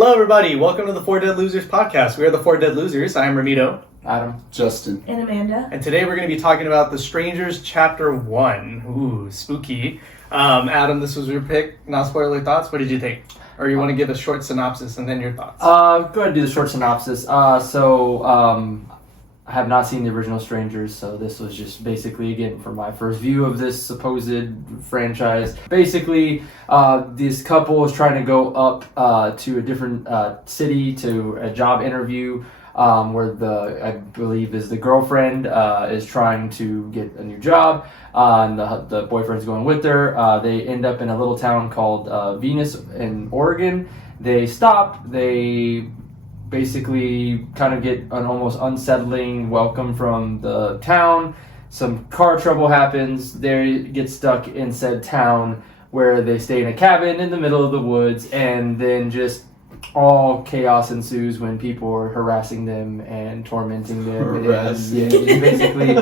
Hello, everybody. Welcome to the Four Dead Losers podcast. We are the Four Dead Losers. I am Ramito. Adam. Justin. And Amanda. And today we're going to be talking about The Strangers Chapter 1. Ooh, spooky. Adam, this was your pick. Not spoiler thoughts. What did you think? Or you want to give a short synopsis and then your thoughts? Go ahead and do the short synopsis. I have not seen the original Strangers, so this was just basically, again, from my first view of this supposed franchise. Basically, this couple is trying to go up to a different city to a job interview where I believe is the girlfriend is trying to get a new job, and the boyfriend's going with her. They end up in a little town called Venus in Oregon. They stop. They basically kind of get an almost unsettling welcome from the town. Some car trouble happens. They get stuck in said town where they stay in a cabin in the middle of the woods, and then just all chaos ensues when people are harassing them and tormenting them. Basically,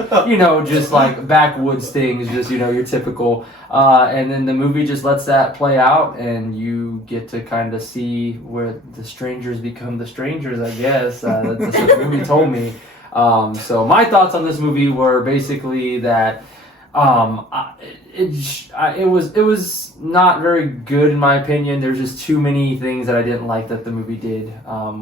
just like backwoods things, just, your typical. And then the movie just lets that play out, and you get to kind of see where the strangers become the strangers, I guess. That's what the movie told me. So my thoughts on this movie were basically that it was not very good in my opinion. There's just too many things that I didn't like that the movie did.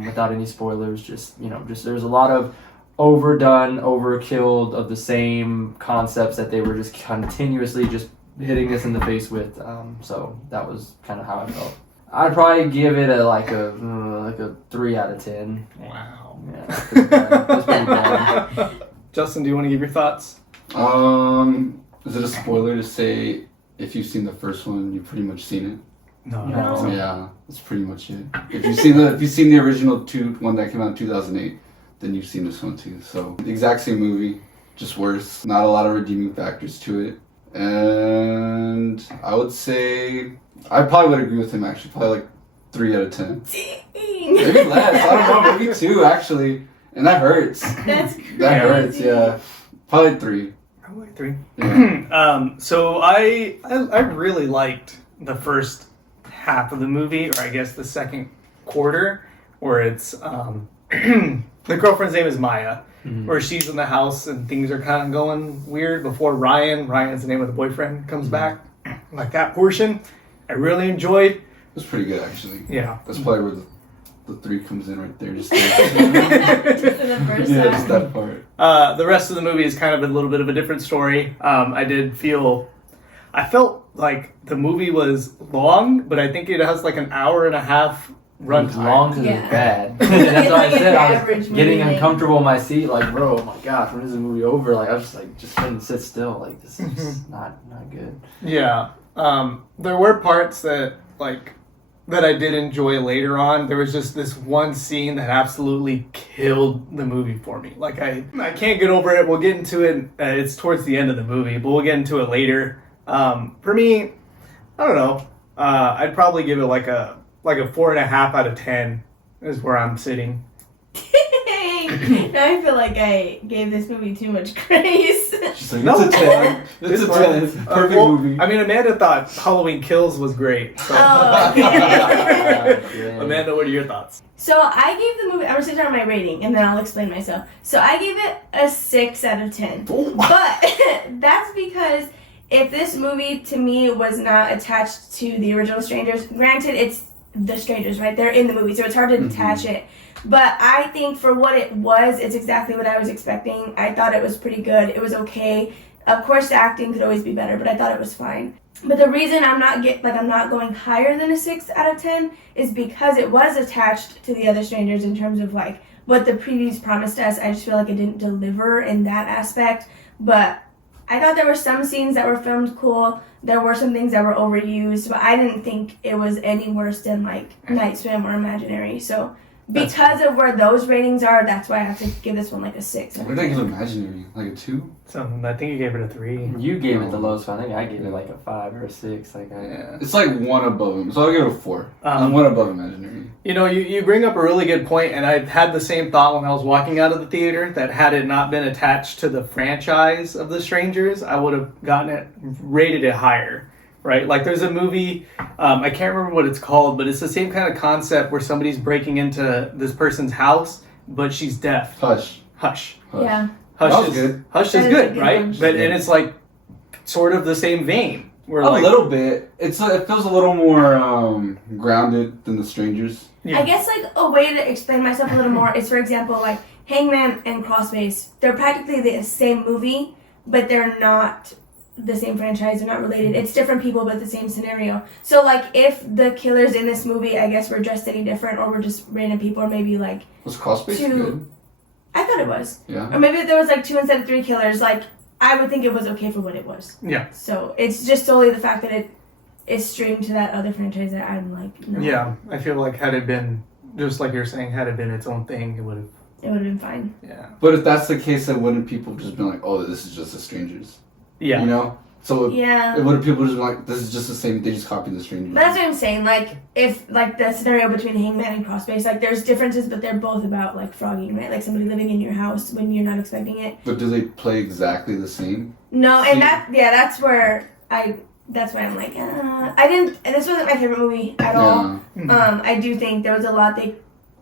Without any spoilers, just there's a lot of overdone, overkilled of the same concepts that they were just continuously just hitting us in the face with. So that was kind of how I felt. I'd probably give it a 3 out of 10. Wow. Yeah, that's pretty bad. Justin, do you want to give your thoughts? Is it a spoiler to say if you've seen the first one, you've pretty much seen it? No. So, yeah, that's pretty much it. If you've seen the original one that came out in 2008, then you've seen this one too. So the exact same movie, just worse. Not a lot of redeeming factors to it, and I would say I probably would agree with him actually. Probably like 3 out of 10. Dang. Maybe less. I don't know. Maybe 2 actually, and that hurts. That's crazy. That hurts. Yeah, probably 3. Probably 3. Yeah. So I really liked the first half of the movie, or I guess the second quarter, where it's the girlfriend's name is Maya, where she's in the house and things are kind of going weird before Ryan's the name of the boyfriend, comes back. Like that portion, I really enjoyed. It was pretty good actually. Yeah. That's probably where the 3 comes in right there. Just Just in the first yeah, half. just that part. The rest of the movie is kind of a little bit of a different story. I felt like the movie was long, but I think it has like an hour and a half runtime. It's long because Yeah. it's bad. That's what I It's said. like I an was average getting movie. uncomfortable in my seat. Like, bro, oh my gosh, when is the movie over? Like, I was just couldn't sit still. Like, this is just not good. Yeah. There were parts that I did enjoy later on. There was just this one scene that absolutely killed the movie for me. Like I can't get over it. We'll get into it. It's towards the end of the movie, but we'll get into it later. For me, I don't know. I'd probably give it like a 4.5 out of 10 is where I'm sitting. Now I feel like I gave this movie too much grace. She's like, No, it's a 10. It's a 10. It's a perfect movie. I mean, Amanda thought Halloween Kills was great. So. Oh, okay. Yeah. Amanda, what are your thoughts? So I gave the movie, I'm going to start my rating and then I'll explain myself. So I gave it a 6 out of 10. But that's because if this movie to me was not attached to the original Strangers, granted it's the Strangers, right? They're in the movie, so it's hard to detach it. But I think for what it was, it's exactly what I was expecting. I thought it was pretty good. It was okay. Of course, the acting could always be better, but I thought it was fine. But the reason I'm not going higher than a 6 out of 10 is because it was attached to the other Strangers in terms of like what the previews promised us. I just feel like it didn't deliver in that aspect. But I thought there were some scenes that were filmed cool. There were some things that were overused, but I didn't think it was any worse than like Night Swim or Imaginary. So because of where those ratings are, that's why I have to give this one like a 6. What did I give Imaginary? Like a 2? So I think you gave it a 3. You gave it the lowest, so I think I gave it like a 5 or a 6. Yeah. It's like 1 above him, so I'll give it a 4. I'm 1 above Imaginary. You bring up a really good point, and I had the same thought when I was walking out of the theater, that had it not been attached to the franchise of The Strangers, I would have rated it higher. right? Like there's a movie, I can't remember what it's called, but it's the same kind of concept where somebody's breaking into this person's house, but she's deaf. Hush. Yeah. Hush That was is good. Hush That is is a good, good right? one. But and it's like sort of the same vein. Where A like, little bit. It feels a little more grounded than The Strangers. Yeah. I guess like a way to explain myself a little more is, for example, like Hangman and Crossface. They're practically the same movie, but they're not the same franchise. They're not related. It's different people, but the same scenario. So like if the killers in this movie, I guess, were dressed any different, or were just random people, or maybe like Was Crossface Two. good? I thought it was, Yeah. or maybe there was like 2 instead of 3 killers. Like I would think it was okay for what it was. Yeah. So it's just solely the fact that it is streamed to that other franchise that I'm like, no. Yeah, I feel like had it been, just like you're saying, had it been its own thing, it would have, It would have been fine. yeah. But if that's the case, then wouldn't people just be like, oh, this is just The Strangers? Yeah. You know? So Yeah. wouldn't people just be like, this is just the same, they just copied The Strangers? But that's what I'm saying. Like, if like the scenario between Hangman and Crossface, like there's differences, but they're both about like frogging, right? Like somebody living in your house when you're not expecting it. But do they play exactly the same? No, See- and that's where that's why I'm like, I didn't. And this wasn't my favorite movie at all. Yeah. I do think there was a lot they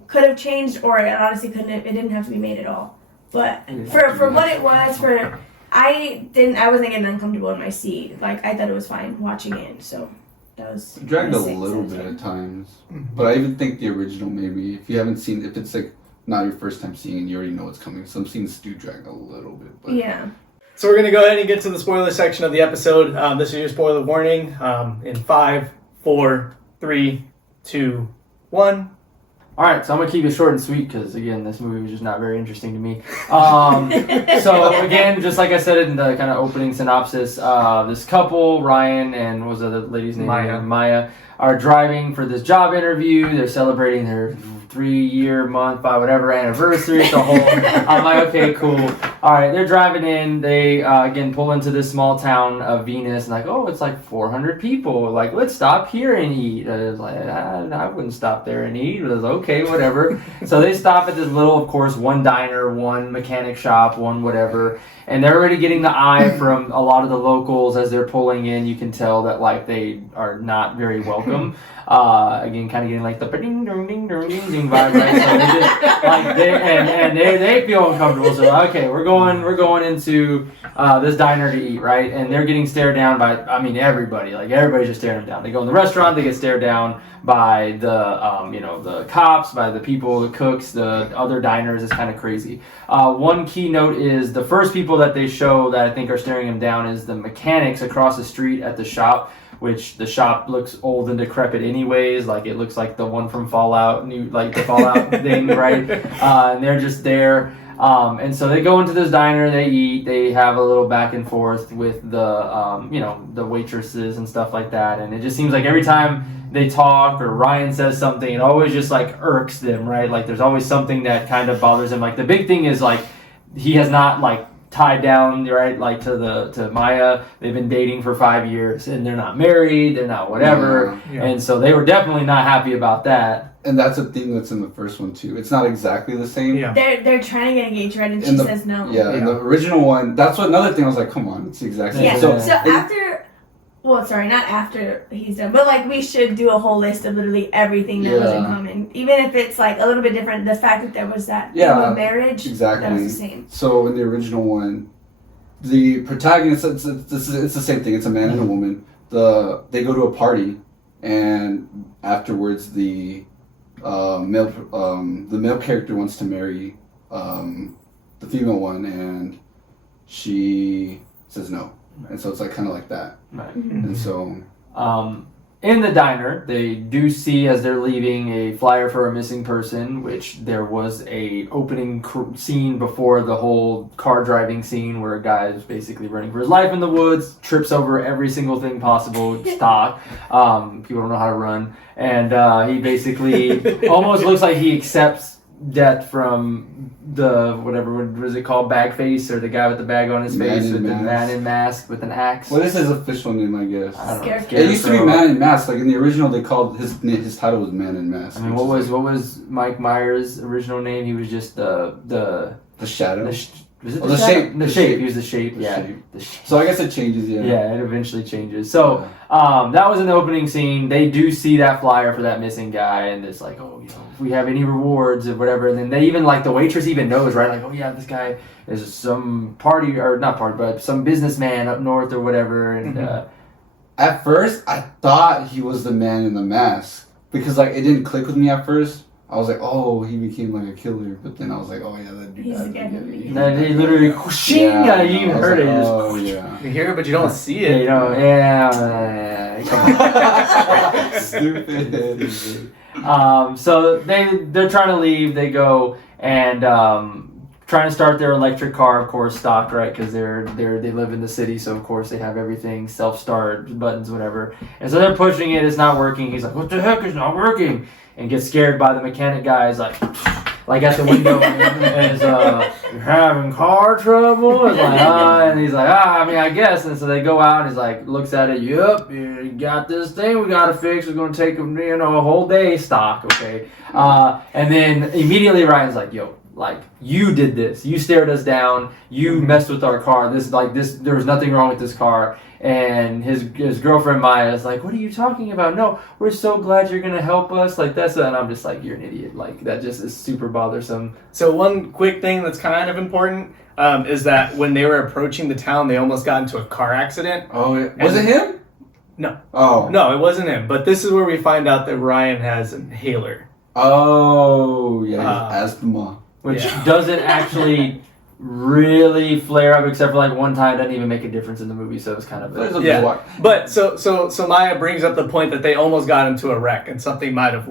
could have changed, or it honestly couldn't. It didn't have to be made at all. But for what it was, I wasn't getting uncomfortable in my seat. Like I thought it was fine watching it. So that was It dragged my a 6 little out of bit 10. at times. Mhm. But I even think the original, maybe, if you haven't seen, if it's like not your first time seeing it, you already know what's coming. Some scenes do drag a little bit. But Yeah. So we're going to go ahead and get to the spoiler section of the episode. This is your spoiler warning. In 5, 4, 3, 2, 1. All right, so I'm gonna keep it short and sweet because again, this movie was just not very interesting to me. So again, just like I said in the kind of opening synopsis, this couple, Ryan and what was the lady's name? Maya, are driving for this job interview. They're celebrating their 3-year, month, by whatever anniversary. It's a whole. I'm like, okay, cool. All right, they're driving in. They again pull into this small town of Venus, and like, oh, it's like 400 people. Like, let's stop here and eat. I was like, I wouldn't stop there and eat. But I was like, okay, whatever. So they stop at this little, of course, one diner, one mechanic shop, one whatever. And they're already getting the eye from a lot of the locals as they're pulling in. You can tell that like they are not very welcome. Again, kind of getting like the ding ding ding ding ding vibe, right? So they just like they feel uncomfortable. So okay, we're going into this diner to eat, right? And they're getting stared down by everybody. Like everybody's just staring them down. They go in the restaurant, they get stared down by the the cops, by the people, the cooks, the other diners. It's kind of crazy. One key note is the first people that they show that I think are staring him down is the mechanics across the street at the shop, which the shop looks old and decrepit anyways. Like it looks like the one from Fallout, the Fallout thing, right? And they're just there. And so they go into this diner, they eat, they have a little back and forth with the waitresses and stuff like that. And it just seems like every time they talk or Ryan says something, it always just like irks them, right? Like there's always something that kind of bothers him. Like the big thing is like he has not like tied down, right, like to Maya. They've been dating for 5 years and they're not married, they're not whatever. Yeah. And so they were definitely not happy about that. And that's a theme that's in the first one too. It's not exactly the same. Yeah. They're trying to get engaged, right? And she In the- says no. Yeah, in the original one, that's what another thing I was like, come on, it's the exact same. Yeah. So- So after, well, sorry, not after he's done, but like we should do a whole list of literally everything that was in Yeah. common, even if it's like a little bit different. The fact that there was that thing Yeah, of marriage, exactly. that was the same. So in the original one, the protagonist, it's the same thing. It's a man and a woman. They go to a party, and afterwards the male character wants to marry the female one, and she says no. And so it's like kind of like that. Right. And so In the diner, they do see as they're leaving a flyer for a missing person, which there was a opening scene before the whole car driving scene where a guy is basically running for his life in the woods, trips over every single thing possible, stock. People don't know how to run. And he basically almost looks like he accepts death from the, whatever, what was it called, bag face, or the guy with the bag on his face with the man in mask with an axe. what is his official name, I guess? I don't know. Scarecrow. It used to be Man in Mask. Like in the original, they called his title was Man in Mask. I mean, what was Mike Myers' original name? He was just the the Shadow? Was it Oh, the shape. The shape. He was the shape. The Yeah. shape. The shape. So I guess it changes, yeah. Yeah, it eventually changes. So that was in the opening scene. They do see that flyer for that missing guy, and it's like, oh, if we have any rewards or whatever. And then they even the waitress even knows, right? Like, oh yeah, this guy is some party or not party, but some businessman up north or whatever. And At first, I thought he was the man in the mask because it didn't click with me at first. I was like, oh, he became a killer, but then I was like, oh yeah, that dude. He's the guy. then they literally, whooshing, you even heard it. Oh yeah. You hear it, but you don't see Yeah, it. yeah. Stupid. So they're trying to leave. They go and trying to start their electric car, of course, stocked, right? Because they live in the city, so of course they have everything self-start buttons, whatever. And so they're pushing it. It's not working. He's like, "What the heck is not working?" And gets scared by the mechanic guy. He's like at the window, and you're having car trouble. It's and he's like, I mean, I guess. And so they go out, and he's like, looks at it. Yep, you got this thing we gotta fix. It's gonna take them, a whole day stock, okay? And then immediately Ryan's like, yo. You did this. You stared us down. You messed with our car. This. There was nothing wrong with this car. And his girlfriend Maya is like, what are you talking about? No, we're so glad you're gonna help us. That's and I'm just like, you're an idiot. That just is super bothersome. So one quick thing that's kind of important is that when they were approaching the town, they almost got into a car accident. Oh, yeah. Was it him? No. Oh. No, it wasn't him. But this is where we find out that Ryan has an inhaler. Oh, yeah, his asthma. Which doesn't actually really flare up, except for one time. It doesn't even make a difference in the movie, so it's kind of But so Maya brings up the point that they almost got into a wreck, and something might have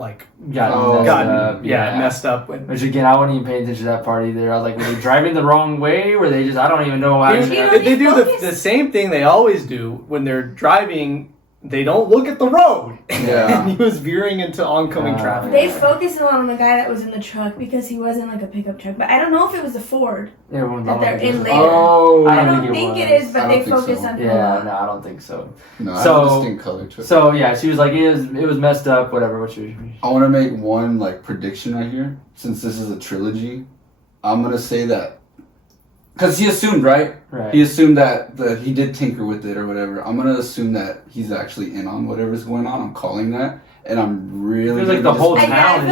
messed up. Which again, I wasn't even paying attention to that part either. I was like, were they driving the wrong way? Were they just? I don't even know why. They do the same thing they always do when they're driving. They don't look at the road. Yeah. And he was veering into oncoming traffic. They focused a lot on the guy that was in the truck because he wasn't a pickup truck. But I don't know if it was a Ford that they're in later. Oh, I don't think it is, but they focused on him. Yeah, no, I don't think so. No, I have a distinct color to it. So yeah, she was like, it was messed up, whatever. What's your? I want to make one prediction right here. Since this is a trilogy, I'm gonna say that. Because he assumed, right? He assumed that he did tinker with it or whatever. I'm going to assume that he's actually in on whatever's going on. I'm calling that. And I'm really... Feels the whole town.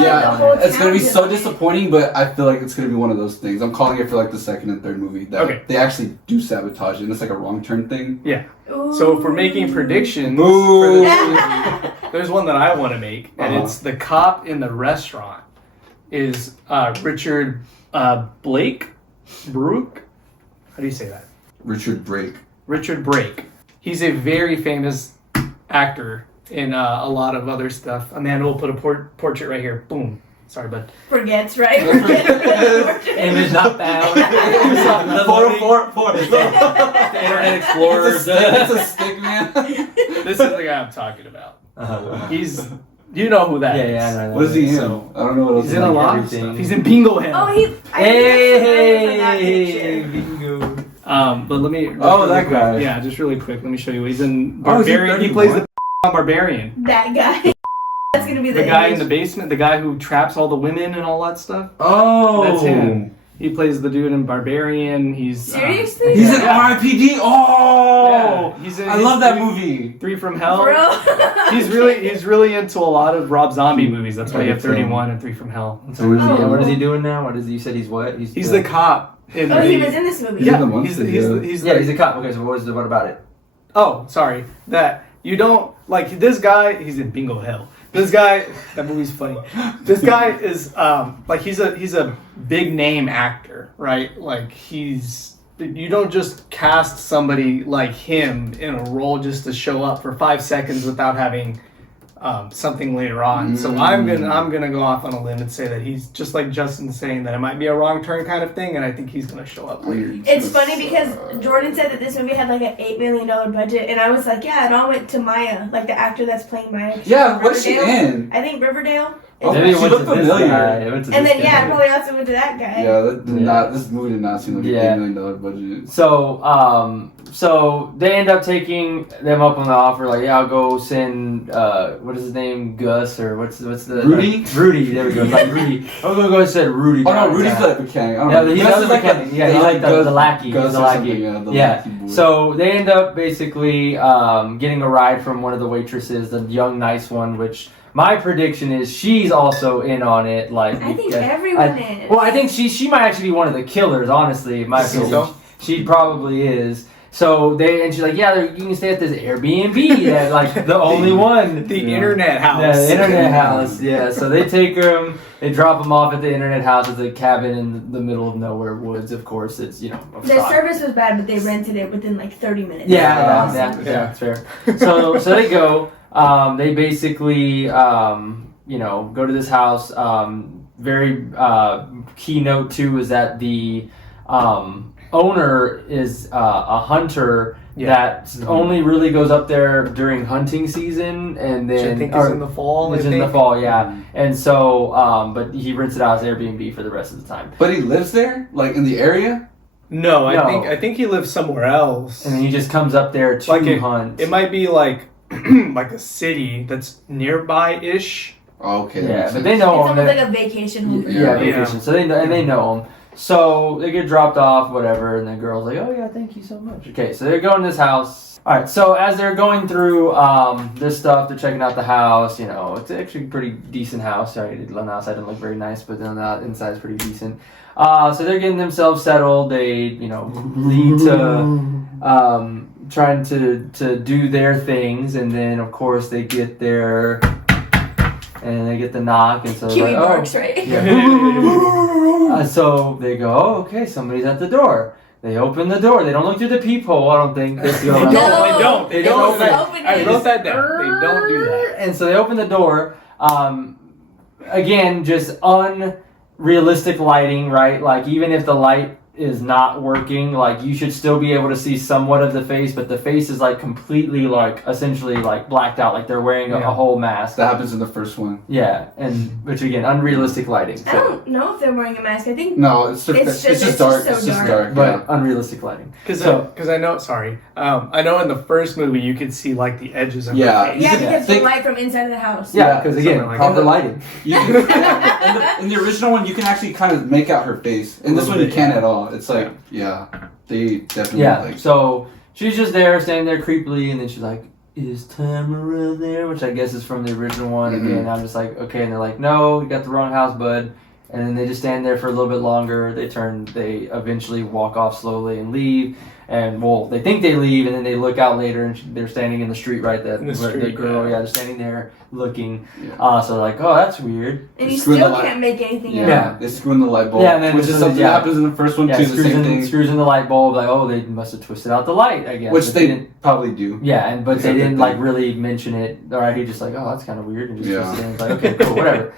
It's going to be so disappointing, but I feel like it's going to be one of those things. I'm calling it for the second and third movie. That they actually do sabotage it, and it's a wrong turn thing. Yeah. Ooh. So if we're making predictions for this movie, there's one that I want to make, and it's the cop in the restaurant is Richard Brooke? How do you say that? Richard Brake. Richard Brake. He's a very famous actor in a lot of other stuff. Amanda will put a portrait right here. Boom. Sorry, bud. Forgets, right? Image not found. Internet Explorer. It's a stick, man. This is the guy I'm talking about. You know who that is. Yeah, I know. What is he in? I don't know what else he's in a lot of stuff. He's in Bingo Hell. Oh, Hey, Bingo. But let me. That guy. Yeah, just really quick. Let me show you. He's in Barbarian. He plays the Barbarian. That guy. That's gonna be the guy in the basement. The guy who traps all the women and all that stuff. Oh, that's him. He plays the dude in Barbarian. He's seriously. He's in R.I.P.D. Oh, yeah. I love that movie. 3 from Hell. Bro. he's really into a lot of Rob Zombie movies. That's why you have 31 and 3 from Hell. So what is he doing now? What is he? You said he's what? He's the cop. He was in this movie. Yeah, he's the cop. Okay, so what about it? Oh, sorry. That you don't this guy. He's in Bingo Hell. This guy, that movie's funny. This guy is he's a big name actor, right? You don't just cast somebody like him in a role just to show up for 5 seconds without having something later on. So I'm gonna go off on a limb and say that he's just like Justin saying that it might be a wrong turn kind of thing, and I think he's gonna show up later. It's funny because Jordan said that this movie had an $8 million budget, and I was like, yeah, it all went to Maya, the actor that's playing Maya. Yeah, what is she in? I think Riverdale. Oh, Maybe it she went looked to this familiar. guy. It went to And this then guy. probably also went to that guy. Yeah, that did Yeah. not. This movie did not seem like Yeah. $8 million budget. So they end up taking them up on the offer. Like, yeah, I'll go send what is his name, Gus or what's the Rudy? Rudy. There we go. Like Rudy. I'm gonna go and send Rudy. Oh no, down. Rudy's Yeah. like mechanic. I don't Yeah, know. he's Gus the is like mechanic. Yeah, he's like the lackey. Gus He's the or lackey. something, yeah, the Yeah. lackey boy. So they end up basically getting a ride from one of the waitresses, the young nice one, which my prediction is she's also in on it. Like I think because- everyone is. Well, I think she might actually be one of the killers. Honestly, in my You think opinion, so? she probably is. So she's like, yeah, you can stay at this Airbnb. That like the only one. The Yeah. internet house. Yeah, the internet house. Yeah, so they take them, they drop them off at the internet house. It's a cabin in the middle of nowhere woods. Of course, it's of The stock. service was bad, but they rented it within like 30 minutes. Yeah, Awesome. that's fair. So they go. They basically, go to this house. Very keynote too is that the owner is a hunter that only really goes up there during hunting season, and Which then I think is in the fall. It's I in the think. fall, yeah. And so, but he rents it out as Airbnb for the rest of the time. But he lives there, like in the area. No, No. I think he lives somewhere else. And then he just comes up there to Like hunt. It might be like like a city that's nearby-ish. Oh, okay. that Yeah, makes but sense. they It's know him. almost like a vacation home. Yeah, Yeah. vacation. So they know him. So they get dropped off, whatever, and the girl's like, "Oh yeah, thank you so much." Okay, so they're going to this house. All right, so as they're going through this stuff, they're checking out the house. It's actually a pretty decent house. Sorry, on the outside didn't look very nice, but on the inside is pretty decent. So they're getting themselves settled. They lead to trying to do their things, and then of course they get there. And they get the knock, and so they're Kiwi like, barks, right? So they go, oh, okay, somebody's at the door. They open the door. They don't look through the peephole. I don't think. They go around. No. They They don't. don't open I it. wrote that down. They don't do that. And so they open the door. Again, just unrealistic lighting, right? Like even if the light is not working, like you should still be able to see somewhat of the face, but the face is like completely like essentially like blacked out, like they're wearing a whole mask. That happens in the first one. Yeah, and which again, unrealistic lighting. I don't know if they're wearing a mask. I think No, it's just It's just dark. so It's just dark. dark. But unrealistic lighting. Because So- I know. Sorry, I know in the first movie you could see like the edges of Yeah. her face. yeah, You because think- the light from inside of the house. Yeah, because again, something like proper that. lighting. You can, in the original one, you can actually kind of make out her face. In this A one, little you bit, can't yeah. at all. It's like, they definitely Yeah, like. so she's just there, standing there creepily, and then she's like, "Is Tamara there?" Which I guess is from the original one. Mhm. Again, I'm just like, okay, and they're like, "No, you got the wrong house, bud." And then they just stand there for a little bit longer. They eventually walk off slowly and leave. And well, they think they leave, and then they look out later, and they're standing in the street right there. In the The street, girl, yeah. they're standing there looking. Yeah. So they're like, "Oh, that's weird." And you Screw the still light. can't make anything Yeah. out. Yeah. They screw in the light bulb. Yeah, and then which it's is just- something yeah. that happens in the first one Yeah, too. The same thing. screws in the light bulb. Like, oh, they must have twisted out the light. I guess. Which But they didn't. probably do. Yeah, but they Yeah, didn't they- like really mention it. Or he just like, oh, that's kind of weird, and just Yeah. twisted it. It's like, okay, cool, whatever.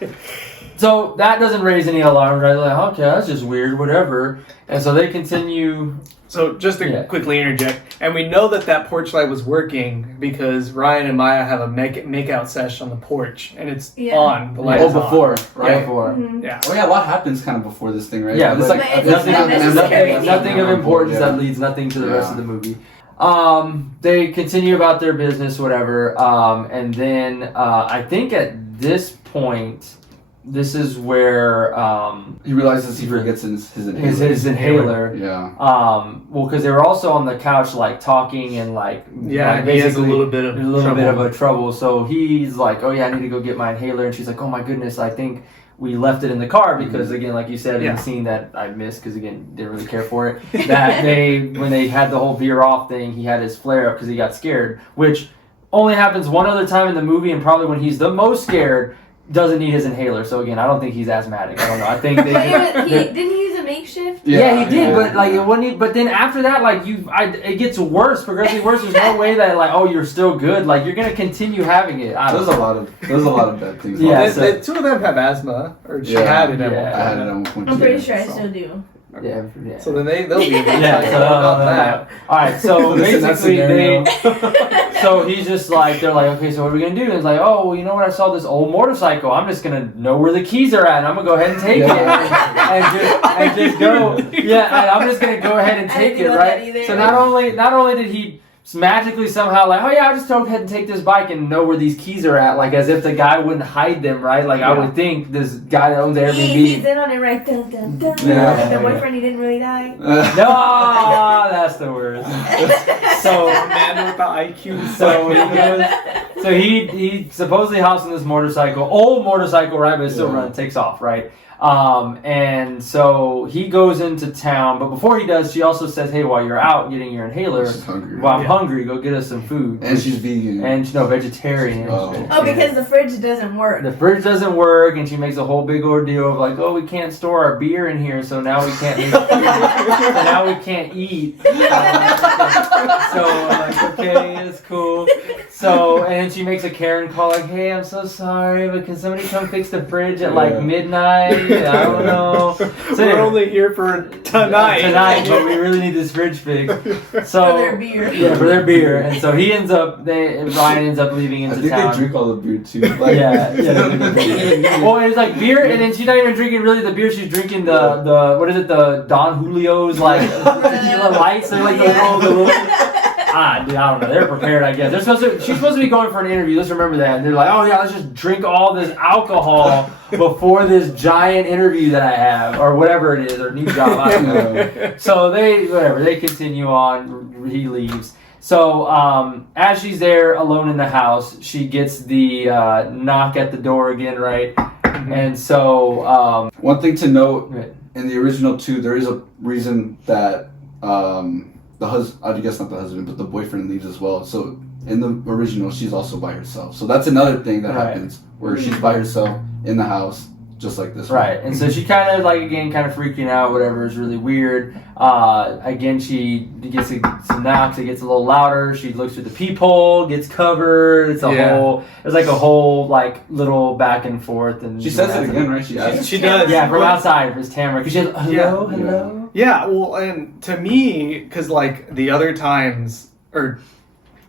So that doesn't raise any alarms, right? Like, okay, that's just weird, whatever. And so they continue. So just to quickly interject, and we know that porch light was working because Ryan and Maya have a make out sesh on the porch, and it's Yeah. on. The light Oh, is on. before, right? Before. Mhm. Yeah. Oh yeah, a lot happens kind of before this thing, right? Yeah, it's but like it's it's not necessary. nothing of importance Yeah. that leads nothing to the rest Yeah. of the movie. They continue about their business, whatever. And then I think at this point, this is where He realizes he forgets his inhaler. his inhaler. Yeah. Well, because they were also on the couch, like talking and like Yeah, like, he has a basically little bit of trouble. trouble. So he's like, "Oh yeah, I need to go get my inhaler," and she's like, "Oh my goodness, I think we left it in the car because again, like you said in Yeah. the scene that I missed because again didn't really care for it. That when they had the whole veer off thing, he had his flare up because he got scared, which only happens one other time in the movie, and probably when he's the most scared." Doesn't need his inhaler, so again, I don't think he's asthmatic. I don't know. I think they. But didn't he use a makeshift? Yeah, he did, yeah. but like it wouldn't. But then after that, like it gets worse, progressively worse. There's no way that like, oh, you're still good. Like you're gonna continue having it. I don't There's know. a lot of bad things. Yeah, The so- two of them have asthma, or she Yeah. had it at Yeah. one I had it point. at one point. I'm too. pretty sure I So- still do. Yeah. So then they'll be able to Yeah, talk so, about that. all right, so Listen, that's basically scenario. so he's just like, they're like, okay, so what are we gonna do? And it's like, oh, well, you know what? I saw this old motorcycle. I'm just gonna know where the keys are at. And I'm gonna go ahead and take it and just go. Yeah, and I'm just gonna go ahead and I take didn't it, know that right? either. So not only did he magically somehow like, oh yeah, I'll just go ahead and take this bike and know where these keys are at, like as if the guy wouldn't hide them, right? Like I would think this guy that owns Airbnb. He's in on it, right? Dun, dun, dun. Yeah. The boyfriend, he didn't really die. No, that's the worst. So Man with the IQ. So he goes. So he supposedly hops on this motorcycle, old motorcycle, right? But it's still running, takes off, right? And so he goes into town, but before he does, she also says, "Hey, while you're out getting your inhaler, She's hungry. well, I'm hungry. Go get us some food." And she's vegan. And no, vegetarian. Oh, because the fridge doesn't work. The fridge doesn't work, and she makes a whole big ordeal of like, "Oh, we can't store our beer in here, so now we can't make food. So now we can't eat." So I'm like, okay, it's cool. So and then she makes a Karen call like, "Hey, I'm so sorry, but can somebody come fix the fridge at like midnight? I don't know." So We're only here for tonight. Tonight, but we really need this fridge fixed. So For their beer. Yeah, for their beer. And so he ends up. Ryan ends up leaving into I think town. they drink all the beer too. Like, Yeah. Well, it's like beer, and then she's not even drinking really the beer. She's drinking the what is it? The Don Julio's like tequila lights. They're like the little. Dude, I don't know. They're prepared, I guess. She's supposed to be going for an interview. Let's remember that. And they're like, oh yeah, let's just drink all this alcohol before this giant interview that I have, or whatever it is, or new job. I don't know. So they continue on. He leaves. So as she's there alone in the house, she gets the knock at the door again, right? And so one thing to note in the original two, there is a reason that I guess not the husband, but the boyfriend leaves as well. So in the original, she's also by herself. So that's another thing that happens where she's by herself in the house, just like this. Right, and so she kind of freaking out, whatever, is really weird. Again, she gets some knocks, it gets a little louder. She looks through the peephole, gets covered. It's like a whole like little back and forth. And she says it again, right? She does. Yeah, from outside, it's Tamara. Because she goes, hello. Yeah, well, and to me, because like the other times, or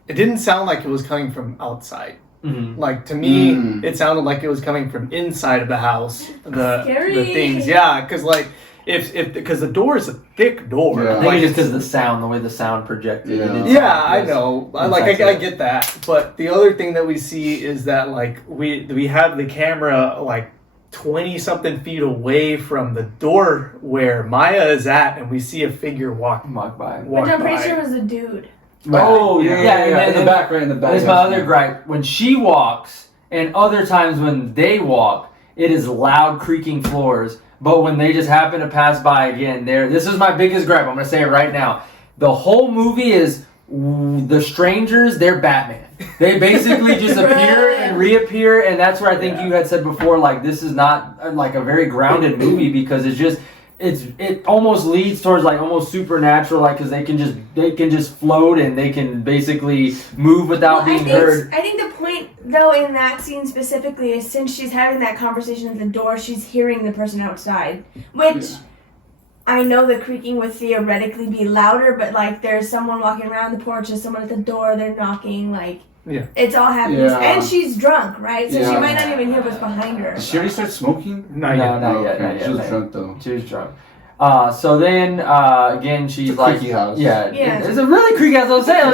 it didn't sound like it was coming from outside. Mm-hmm. Like to me, it sounded like it was coming from inside of the house. The things, yeah, because like because the door is a thick door. Yeah. I think it's just because of the sound, the way the sound projected. Yeah, I know. I get that. But the other thing that we see is that like we have the camera like 20 something feet away from the door where Maya is at, and we see a figure walk by. Which I'm pretty sure was a dude. Right. Oh, yeah. In the back, right in the back. That's my other gripe. When she walks, and other times when they walk, it is loud creaking floors. But when they just happen to pass by again, this is my biggest gripe. I'm going to say it right now. The whole movie is the strangers, they're Batman. They basically just appear and reappear, and that's where I think you had said before, like, this is not like a very grounded movie because it almost leads towards like almost supernatural, like because they can just float and they can basically move without being heard. I think the point though in that scene specifically is since she's having that conversation at the door, she's hearing the person outside, which I know the creaking would theoretically be louder, but like there's someone walking around the porch, there's someone at the door, they're knocking, like it's all happening, and she's drunk, right? So she might not even hear what's behind her. Did she already start smoking? Not yet. She was drunk though. She was drunk. So then again she's like, creaky house. Yeah, it's a really creaky house. I was saying,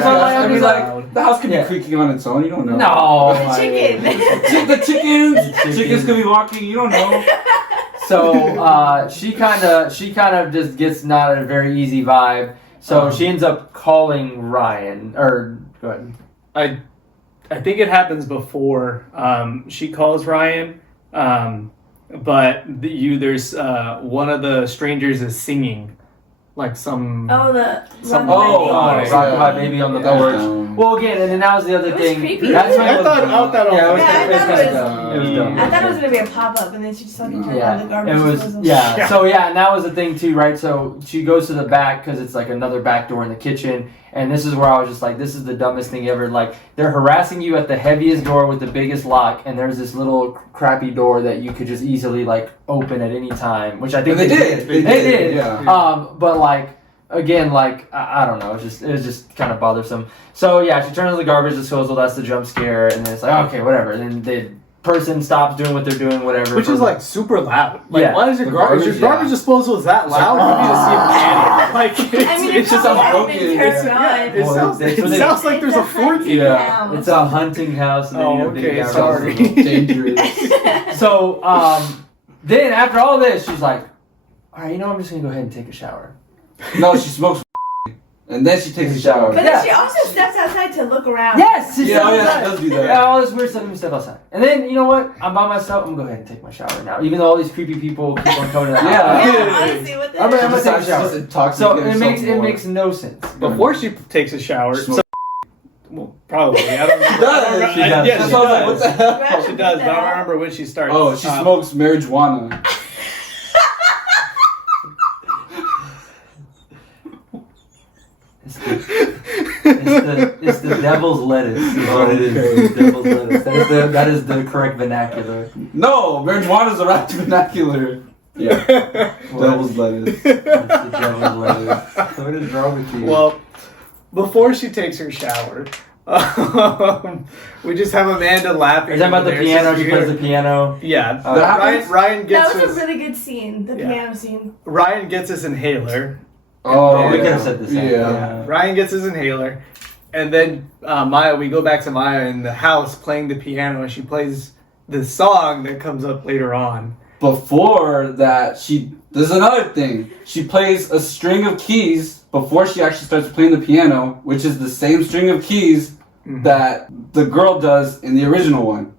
the house could be creaking on its own. You don't know. No, The chicken. the chickens could be walking. You don't know. So she kind of just gets not a very easy vibe. So she ends up calling Ryan. Or go ahead. I think it happens before she calls Ryan, but there's one of the strangers is singing like some. Rock My Baby on the porch. Well, again, and then that was the other thing. Creepy. That's when I thought it was dumb. I thought it was gonna be a pop up, and then she just fucking turned out the garbage. It was So and that was the thing too, right? So she goes to the back because it's like another back door in the kitchen, And this is where I was just like, this is the dumbest thing ever. Like, they're harassing you at the heaviest door with the biggest lock, and there's this little crappy door that you could just easily like open at any time, which I think They did. They did. Yeah. But like, again, like I don't know, it was just kind of bothersome. So yeah, she turns to the garbage disposal. That's the jump scare, and then it's like, okay, whatever. And then the person stops doing what they're doing, whatever. Which is like super loud. Like, Yeah. why is your garbage disposal is that loud? You need to see a panic. Like, I mean, it's just probably a hasn't broken- been turned on. it sounds, that's it what they- sounds like there's a fork in it. Yeah, it's a hunting house. And Oh, they need to dig okay, out sorry. all the- Dangerous. So then after all this, she's like, all right, you know, I'm just gonna go ahead and take a shower. No, she smokes and then she takes a shower. But Yeah. then she also steps outside to look around. Yes, she Yeah, steps oh yeah, outside. she does do that. Yeah, all this weird stuff. Let me step outside. And then, you know what? I'm by myself. I'm gonna go ahead and take my shower now. Even though all these creepy people keep on coming to the house. Yeah. Yeah, honestly, what the I'm gonna heck? take a She's shower. just intoxicating So it herself makes more. no sense. Before she takes a shower. Smoke. Well, probably. I don't She does. She does. Yeah, That's she why I was does. like, what the hell? She does, but I don't remember when she starts. Oh, she smokes marijuana. It's the devil's lettuce. Is what it is. It's devil's lettuce. That is the correct vernacular. No, marijuana is the right vernacular. Yeah, devil's lettuce. It's the devil's lettuce. What is wrong with you? Well, before she takes her shower, we just have Amanda laughing. Is that about the over there, piano? so She you plays hear- the piano. Yeah, That happens? Ryan gets That was his a really good scene, the Yeah. piano scene. Ryan gets his inhaler. Oh, we yeah. could have said this. Yeah. Ryan gets his inhaler, and then Maya. We go back to Maya in the house playing the piano, and she plays the song that comes up later on. Before that, there's another thing. She plays a string of keys before she actually starts playing the piano, which is the same string of keys that the girl does in the original one.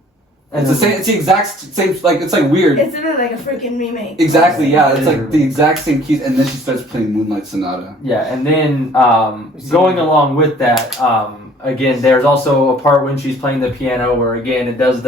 And It's the same. It's the exact same. Like it's like weird. It's really like a freaking remake. Exactly. Yeah. It's like the exact same keys, and then she starts playing Moonlight Sonata. Yeah, and then going along with that, again, there's also a part when she's playing the piano where again it does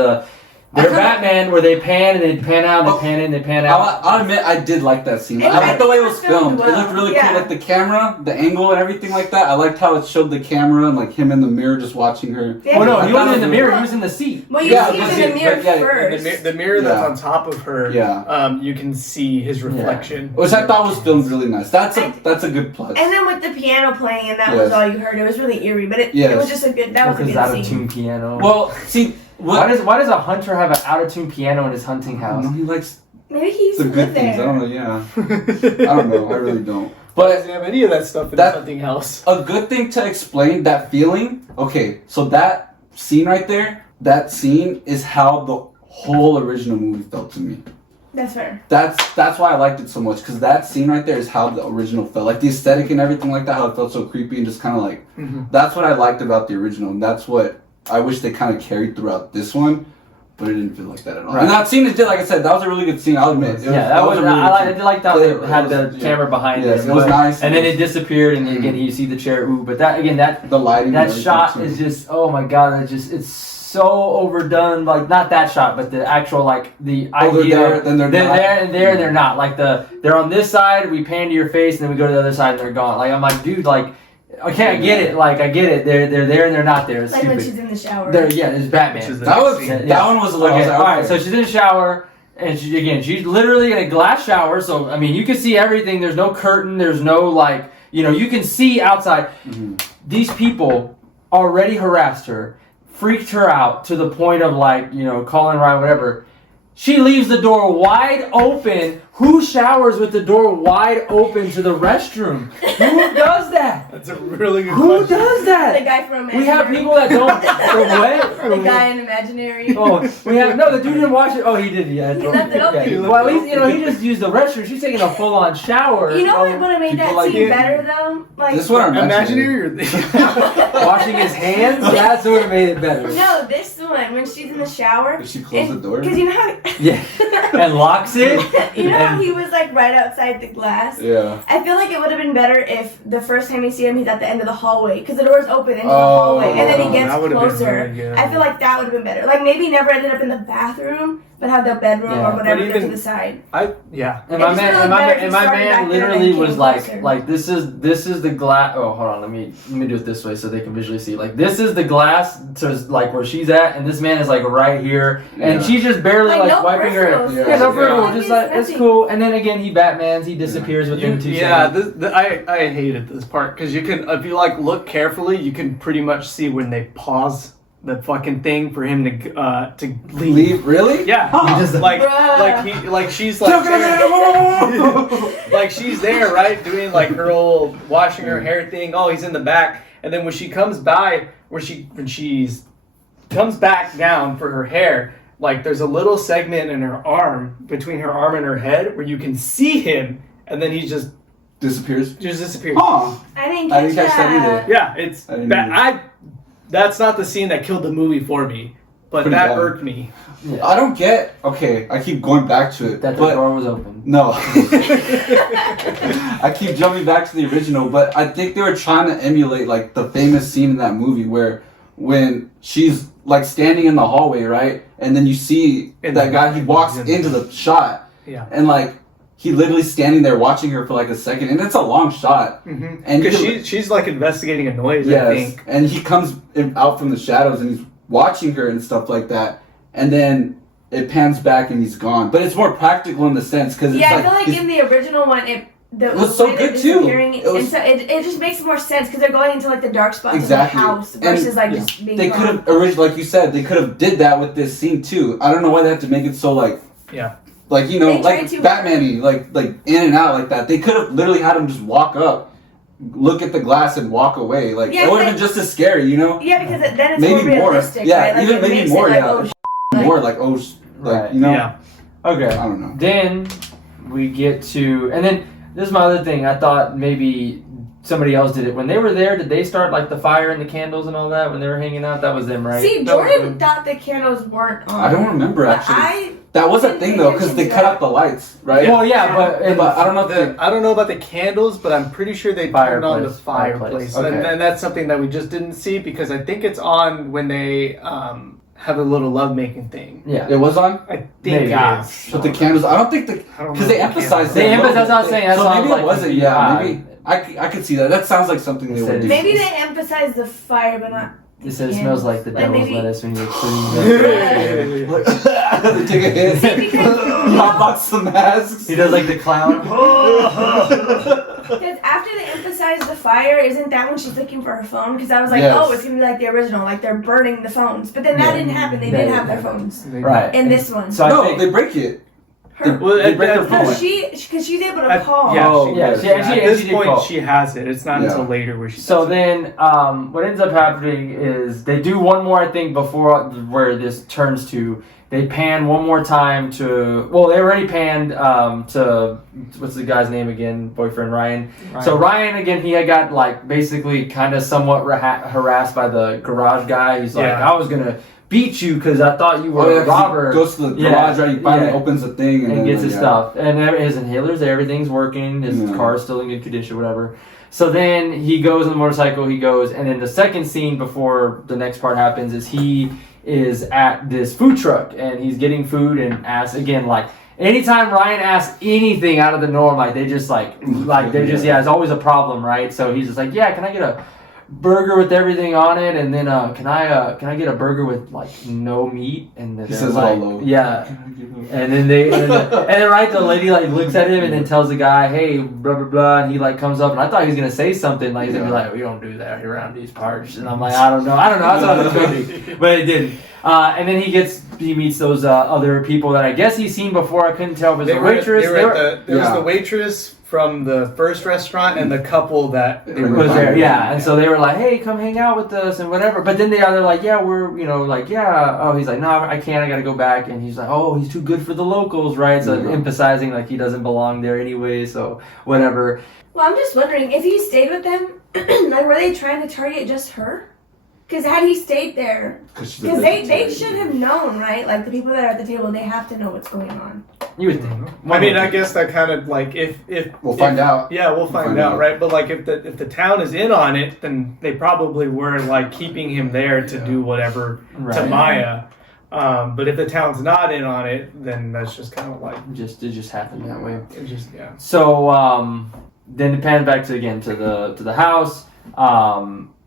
they're Batman where they pan and they pan out, and they pan in, they pan out. I'll admit I did like that scene. It I liked the way it was was filmed filmed. It well. looked really Yeah. cool, like the camera, the angle, and everything like that. I liked how it showed the camera and like him in the mirror just watching her. Yeah, Oh no, I he thought wasn't in the it was- mirror, he was in the seat. Well, you Yeah, see but him in the mirror but yeah, first. The mirror that's Yeah. on top of her. Yeah. You can see his reflection. Which I thought was filmed really nice. That's a good plus. And then with the piano playing, and that Yes. was all you heard. It was really eerie, but it Yes. was just a good. That was a Because good out of scene. tune piano. Well, see, why does a hunter have an out of tune piano in his hunting I don't house? know, he likes Maybe he used the to good live things. I there. don't know. Yeah, I don't know. I really don't. But But doesn't have any of that stuff in That- something else. a good thing to explain that feeling. Okay, so that scene right there, that scene is how the whole original movie felt to me. That's fair. That's why I liked it so much, because that scene right there is how the original felt, like the aesthetic and everything like that, how it felt so creepy and just kind of like that's what I liked about the original, and that's what I wish they kind of carried throughout this one, but it didn't feel like that at all. Right. And that scene is, like I said, that was a really good scene. I'll admit. It Yeah, that was. a really I good did like that Yeah, it had the it was- camera behind Yes, it. it was nice. And then it disappeared, and again you see the chair. Ooh, but that again that scene. The lighting. that and everything, shot too. is just oh my god, it's so overdone. Like not that shot, but the actual like the Oh, they're idea. there, then they're not. there and there, and they're not. Like they're on this side, we pan to your face, and then we go to the other side, and they're gone. Like I'm like, dude, like okay, I get it. Like I get it. They're there and they're not there. It's Like when stupid. she's in the shower. It's Batman. Which is the That next was scene. Yeah. that one was a little. Okay, I was all like, right. So she's in the shower, and she's literally in a glass shower. So I mean, you can see everything. There's no curtain. There's no like, you can see outside. Mhm. These people already harassed her, freaked her out to the point of like, calling Ryan, whatever. She leaves the door wide open. Who showers with the door wide open to the restroom? Who does that? That's a really good Who question. does The that? guy from We have Imaginary. people that don't. What? The guy in Imaginary. Oh, we have the dude didn't wash it. Oh, he did. Yeah, He left it open. Yeah. Well, at least he just used the restroom. She's taking a full-on shower. You know what would have made People that like scene it. better though? Like This one or Imaginary or Washing his hands. That's what would have made it better. No, this one when she's in the shower. Did she close the door? Because you know how. Yeah, and locks it. You know how And- he was like right outside the glass? Yeah. I feel like it would have been better if the first time you see him, he's at the end of the hallway because the door's open into the hallway, and then he gets that would've been closer. really good. I feel like that would have been better. Like maybe never ended up in the bathroom, but have the bedroom Yeah. or whatever But to even- the side. Yeah. And It my just man, really and my better man, if and you my started man back there literally and was came like, closer. this is the glass. Oh, hold on, let me do it this way so they can visually see. Like, this is the glass to like where she's at, and this man is like right here, and Yeah. she's just barely Like, like no wiping her. peripherals. Yeah. Yeah, no Yeah. peripheral, Like, just like it's nothing. cool. And then again, he Batmans, he disappears within 2 Yeah, seconds. I hated this part because you can, if you like look carefully, you can pretty much see when they pause the fucking thing for him to leave. Leave? Really? Yeah, Huh. he just like Bruh. like she's like like she's there, right, doing like her old washing her hair thing. Oh, he's in the back, and then when she comes by, when she's comes back down for her hair, like there's a little segment in her arm between her arm and her head where you can see him, and then he just Disappears? disappears. Huh. I didn't I catch, didn't catch that either. Yeah, it's I didn't bad. either. That's not the scene that killed the movie for me, but Pretty that bad. irked me. I don't get. Okay, I keep going back to it. That the but door was open. no. I keep jumping back to the original, but I think they were trying to emulate like the famous scene in that movie where when she's like standing in the hallway, right? And then you see that guy, he walks into the shot, Yeah. and like he literally standing there watching her for like a second, and it's a long shot. Mm-hmm. And Because you- she's like investigating a noise, I Yes, think. and he comes out from the shadows and he's watching her and stuff like that, and then it pans back and he's gone. But it's more practical in the sense because Yeah, it's I like, feel like it's- in the original one, it was so way they're good, too. disappearing, It was- and so it just makes more sense because they're going into like the dark spots Exactly. of the house And versus like yeah, just being they gone. could have originally, like you said, they could have did that with this scene too. I don't know why they have to make it so like, Yeah. like you know, They like tried to- Batman-y, like in and out like that. They could have literally had him just walk up, look at the glass, and walk away. Like Yeah, it would have they- been just as scary, you know? Yeah, because then it's Maybe more more. realistic, Yeah, right? Like, even it maybe makes more, It like, yeah. oh, like- More like like Right. you know? Yeah. Okay. I don't know. Then we get to, and then this is my other thing. I thought maybe somebody else did it when they were there. Did they start like the fire and the candles and all that when they were hanging out? That was them, right? See, That was Jordan them. thought the candles weren't on. I don't remember But actually. That was a didn't thing pay though, because they attention cut to out the lights, right? Well, yeah, But I don't know if I don't know about the candles, but I'm pretty sure they turned on the Fireplace. fireplace. Okay. And that's something that we just didn't see because I think it's on when they have a little lovemaking thing. Yeah. it was on. I think Maybe. it is. But the candles, I don't think I don't because they know if the emphasized candles- They that emphasized- that's what I was logo. saying, that's So why I maybe was it like, wasn't. yeah. Yeah, maybe I could see that. That sounds like something they It would said do. Maybe they emphasize the fire, but not. It said it smells like the Like, devil's maybe- lettuce when you clean it. Like, they take a hit. See, because Hot box the masks. He does like the clown. Because after they emphasize the fire, isn't that when she's looking for her phone? Because I was like, Yes. oh, it's gonna be like the original, like they're burning the phones. But then that Yeah. didn't happen. They Yeah, did yeah, have their yeah. phones Right. in this one. So I No, think, they break it. Her, Well, They break at- their phone. because she's able to call. Yeah, Oh, she yeah, does. she actually- At this she did point, call. she has it. It's not Yeah. until later where she. So does it. then, what ends up happening is they do one more, I think, before where this turns to. They pan one more time to. Well, they already panned to what's the guy's name again? Boyfriend Ryan. So Ryan again, he had got like basically kind of somewhat harassed by the garage guy. He's like, Yeah. I was gonna beat you because I thought you were Oh, yeah, a 'cause he robber. goes to the Yeah, garage, right? He finally yeah. opens the thing And then, gets his yeah. stuff. And his inhalers, everything's working. His Yeah. car's still in good condition, whatever. So then he goes on the motorcycle, and then the second scene before the next part happens is he is at this food truck and he's getting food and asks again, like, anytime Ryan asks anything out of the norm, like, they just, it's always a problem, right? So he's just like, yeah, can I get a burger with everything on it, and then can I get a burger with like no meat? And then He they're says it like, all low. yeah. And then right, the lady like looks at him and then tells the guy, hey, blah blah blah, and he like comes up, and I thought he was gonna say something like he's gonna be like, we don't do that around these parts, and I'm like, I don't know, I thought it was crazy, but it didn't. And then he meets those other people that I guess he's seen before. I couldn't tell if it was They a were, waitress. there was Yeah. the waitress from the first restaurant and the couple that they were was there, fine. yeah, and so they were like, "Hey, come hang out with us and whatever." But then they're like, "Yeah, we're, like, yeah." Oh, he's like, "No, I can't. I gotta go back." And he's like, "Oh, he's too good for the locals, right?" So Yeah. emphasizing like he doesn't belong there anyway. So whatever. Well, I'm just wondering if he stayed with them, like, were they trying to target just her? Because had he stayed there, Because because they should have known, right? Like the people that are at the table, they have to know what's going on. You would think. I mean, I guess that kind of like if We'll find out. Yeah, we'll find out, right? But like if the town is in on it, then they probably were like keeping him there to do whatever to Right. Maya. But if the town's not in on it, then that's just kind of like It just happened that way. it just yeah. So then it pans back to the house.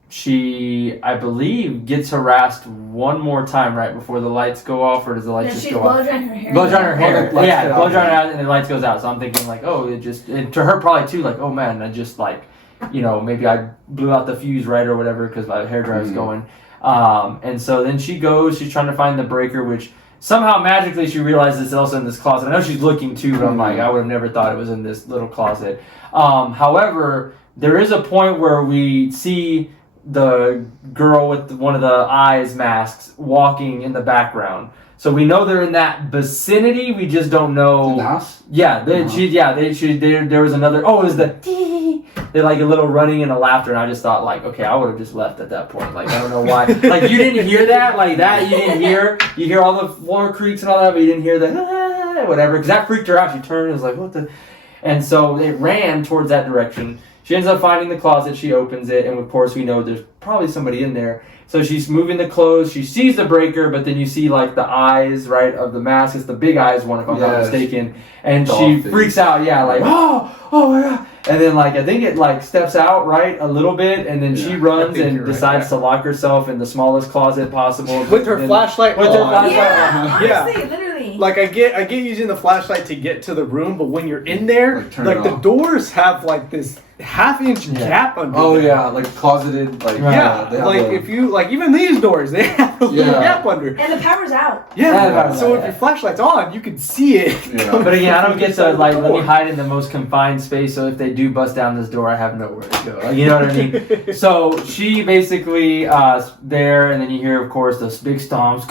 She, I believe, gets harassed one more time right before the lights go off, or does the lights just go off? Blow drying her hair. Blow drying her hair. lights Yeah, go blow out. drying her out, and the lights goes out. So I'm thinking like, oh, and to her probably too, like, oh man, I just like, maybe I blew out the fuse right or whatever because my hairdryer's going. And so then she's trying to find the breaker, which somehow magically she realizes it's also in this closet. I know she's looking too, but I'm like, I would have never thought it was in this little closet. However, there is a point where we see the girl with one of the eyes masks walking in the background. So we know they're in that vicinity. We just don't know. In the house? Yeah, there was another. Oh, it was the. They're like a little running and a laughter, and I just thought like, okay, I would have just left at that point. Like I don't know why. Like you didn't hear that, like that you didn't hear. You hear all the floor creaks and all that, but you didn't hear the whatever because that freaked her out. She turned and was like, what the? And so it ran towards that direction. She ends up finding the closet. She opens it, and of course we know there's probably somebody in there. So she's moving the clothes. She sees the breaker, but then you see like the eyes, right, of the mask. It's the big eyes one, if I'm not mistaken. And she freaks out. Yeah, like oh my god. And then like I think it like steps out right a little bit, and then she runs and decides to lock herself in the smallest closet possible With her flashlight With her on. flashlight Yeah, on. honestly, literally. Like I get using the flashlight to get to the room, but when you're in there, Like, turn like it the off. doors have like this half-inch gap under Oh them. yeah, like closeted, like Yeah, they have like a- if you like even these doors, they have a little gap under. And the power's out. Yeah, so Yeah. if your flashlight's on, you can see it. Yeah. But again, I don't get to like let me door. hide in the most confined space. So if they do bust down this door, I have nowhere to go. Like, you know what I mean? So she basically there, and then you hear, of course, those big stomps,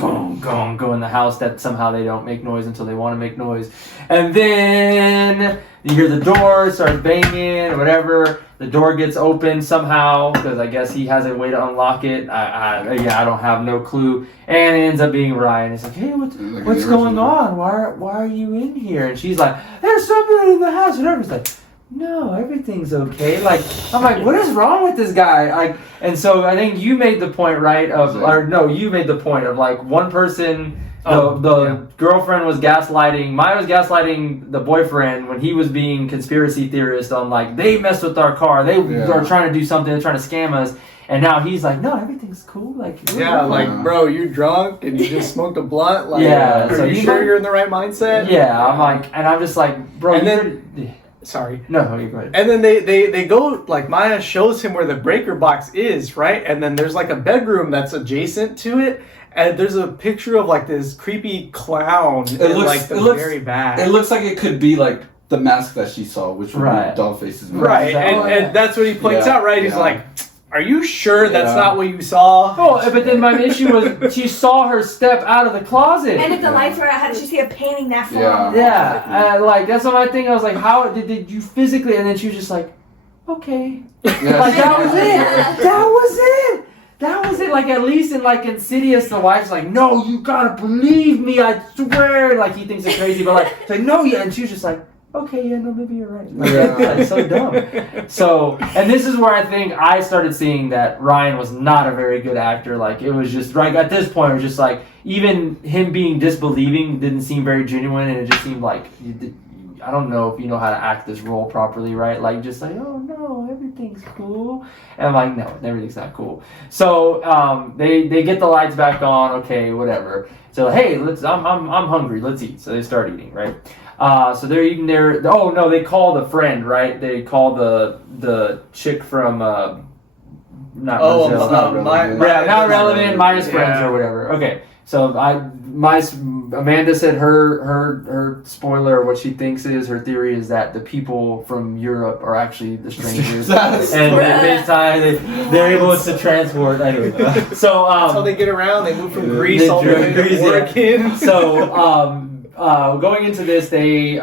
go in the house. That somehow they don't make noise until they want to make noise, and then you hear the door starts banging or whatever. The door gets open somehow because I guess he has a way to unlock it. I don't have no clue. And it ends up being Ryan. It's like, hey, what's going on? Why are you in here? And she's like, there's somebody in the house. And everybody's like, no, everything's okay. Like I'm like, what is wrong with this guy? And so I think you made the point, right? You made the point of like one person. The girlfriend was gaslighting. Maya was gaslighting the boyfriend when he was being conspiracy theorist on like they messed with our car. They are trying to do something. They're trying to scam us. And now he's like, no, everything's cool. Like bro, you're drunk and you just smoked a blunt. Like, Yeah, are so you you sure might- you're in the right mindset? Yeah, I'm like, and I'm just like, bro. And Sorry. No, you go ahead. And then they go, like, Maya shows him where the breaker box is, right? And then there's, like, a bedroom that's adjacent to it. And there's a picture of, like, this creepy clown in, very back. It looks like it could be, like, the mask that she saw, which would be Dollface's mask. Right, and that's what he points out, right? He's like, are you sure that's not what you saw? Oh, but then my issue was she saw her step out of the closet. And if the lights were out, how did she see a painting that far? Yeah, like that's what my thing. I was like, how did you physically? And then she was just like, okay, like that was it. That was it. Like at least in like Insidious, the wife's like, no, you gotta believe me. I swear. Like he thinks it's crazy, but like it's like no, yeah. And she was just like, okay, yeah, no, maybe you're right. Like, that's so dumb. So, and this is where I think I started seeing that Ryan was not a very good actor. Like, it was just, right at this point, it was just like, even him being disbelieving didn't seem very genuine, and it just seemed like, I don't know if you know how to act this role properly, right? Like, just like, oh no, everything's cool. And I'm like, no, everything's not cool. So, they get the lights back on, okay, whatever. So, hey, I'm hungry, let's eat. So they start eating, right? So they're eating their. Oh no, they call the friend, right? They call the chick from not Brazil. Not relevant. Maya's friends or whatever. Okay, so Amanda said her spoiler, what she thinks is her theory is that the people from Europe are actually the strangers, and they FaceTime. They're able to transport anyway. So that's how they get around. They move from Greece all the way to Oregon. So. Going into this, they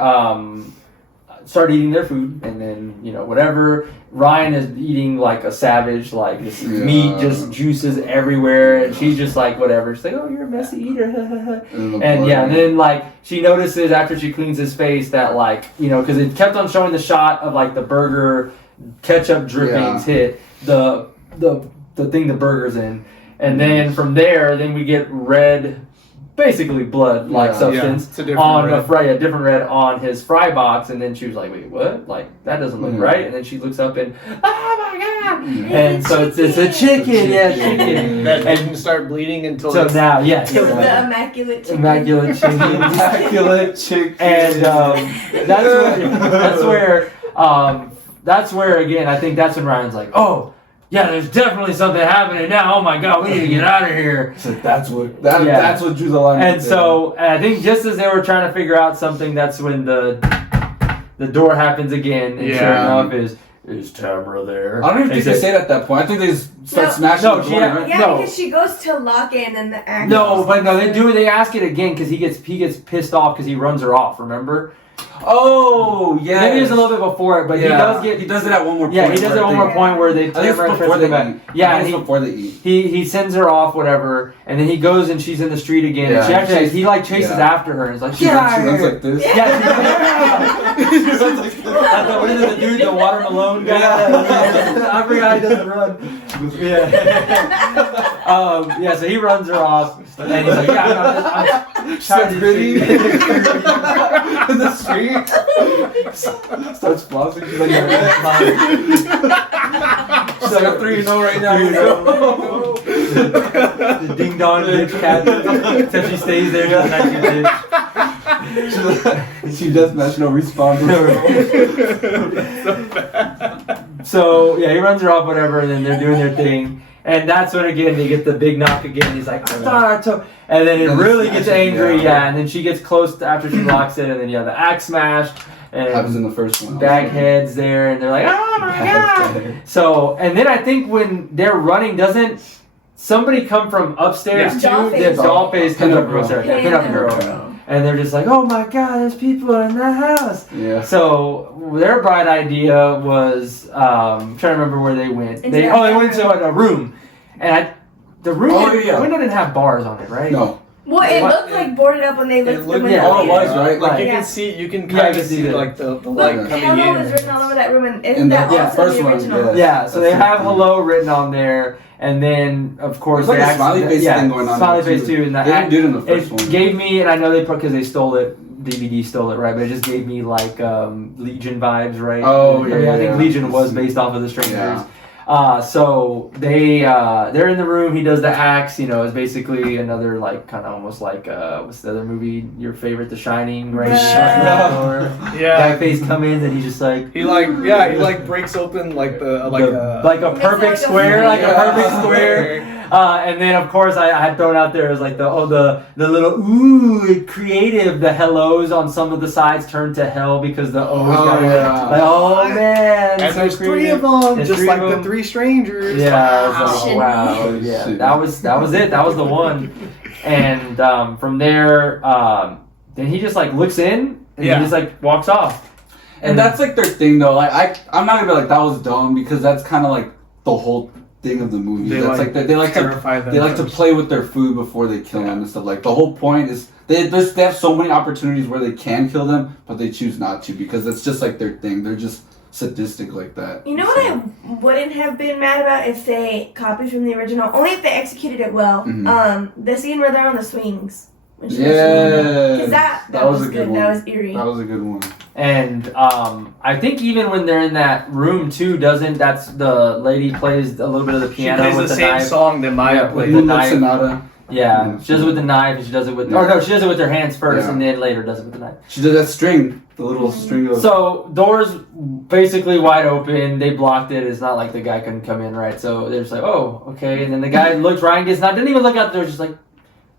start eating their food, and then whatever. Ryan is eating like a savage, like this meat just juices everywhere, and she's just like whatever. She's like, "Oh, you're a messy eater," and then like she notices after she cleans his face that because it kept on showing the shot of like the burger ketchup drippings hit the thing the burger's in, and then from there, then we get red basically blood-like Yeah. substance It's a different on red. a different red on his fry box, and then she was like, "Wait, what? Like that doesn't look right." And then she looks up and, "Oh my god!" And so it's a chicken, yeah, chicken. That didn't start bleeding until So now, yes, It was the immaculate chicken. immaculate chicken. Immaculate chicken. And that's where again I think that's when Ryan's like, oh yeah, there's definitely something happening now. Oh my god, we need to get out of here. So that's what drew the line. And so I think just as they were trying to figure out something, that's when the door happens again, and sure enough is Tamara there? I don't even think they say it at that point. I think they just start smashing the door, right? Yeah, No. because she goes to lock it and then the actor. No, but no, they do. They ask it again because he gets pissed off because he runs her off. Remember? Oh, yeah. Maybe it was a little bit before it, but he does it at one more point. Yeah, he does it at one more point where they. I think it's before they eat. Yeah, before they eat. He sends her off, whatever, and then he goes and she's in the street again. Yeah. And she actually he like chases after her and is like, She runs like this. Yeah. She runs like this. What is it, the dude, the watermelon guy? I forgot he doesn't run. Yeah. So he runs her off, and he's like, I'm Starts gritty in the street. Starts flossing. She's like, she's like, I'm 3-0 right now. The ding dong bitch cat. Except she stays there till the night She does national respawn. So yeah, he runs her off, whatever, and then they're doing their thing. And that's when again they get the big knock again. He's like, I thought I took, and then it really gets angry, and then she gets close after she locks it, and then the axe smashed, and happens in the first one. Baghead's there, and they're like, oh my god. So, and then I think when they're running, doesn't somebody come from upstairs too? The Dollface comes up from upstairs, Pin-Up Girl, and they're just like, oh my god, there's people in the house. Yeah. So their bright idea was trying to remember where they went. They went to a room, and the window didn't have bars on it, right? No. Well, it looked like boarded up when they looked at the window. Yeah, it was, right? Like you can kind of see like the light coming Hello in. is written all over that room, and isn't that also first the one, original? Yeah, so they have hello written on there, and then of course there's like a smiley face thing going on. Smiley face too, and they didn't do it in the first one. It gave me, and I know they because they stole it. DVD stole it, right? But it just gave me like Legion vibes, right? Oh, I think Legion was based off of the Strangers. Yeah. So they're in the room. He does the axe. It's basically another like kind of almost like what's the other movie? Your favorite, The Shining, right? Guy face come in and he just like he breaks open like a perfect square, and then of course I had thrown out there as like the little creative, the hellos on some of the sides turned to hell because the O's got man, and so there's creative. 3 of them, There's just 3 like of the them. 3 strangers. Yeah, I was like, wow, yeah, that was it. That was the one, and from there, then he just like looks in and he just like walks off. And that's like their thing though. Like I'm not gonna be like that was dumb because that's kind of like the whole thing of the movie. They like to play with their food before they kill them and stuff. Like the whole point is they have so many opportunities where they can kill them, but they choose not to because it's just like their thing. They're just sadistic like that. You know what I wouldn't have been mad about if they copied from the original, only if they executed it well. The scene where they're on the swings. Yeah, that was a good one. That was eerie. That was a good one. And I think even when they're in that room too, that's the lady plays a little bit of the piano she plays with the the same knife. song that Maya plays. The knife. Sonata. Yeah, she does it with the knife, and she does it with she does it with her hands first, and then later does it with the knife. She did that string, the little string of. So doors basically wide open. They blocked it. It's not like the guy couldn't come in, right? So they're just like, oh, okay. And then the guy looks. Ryan gets not. Didn't even look out the door. Just like,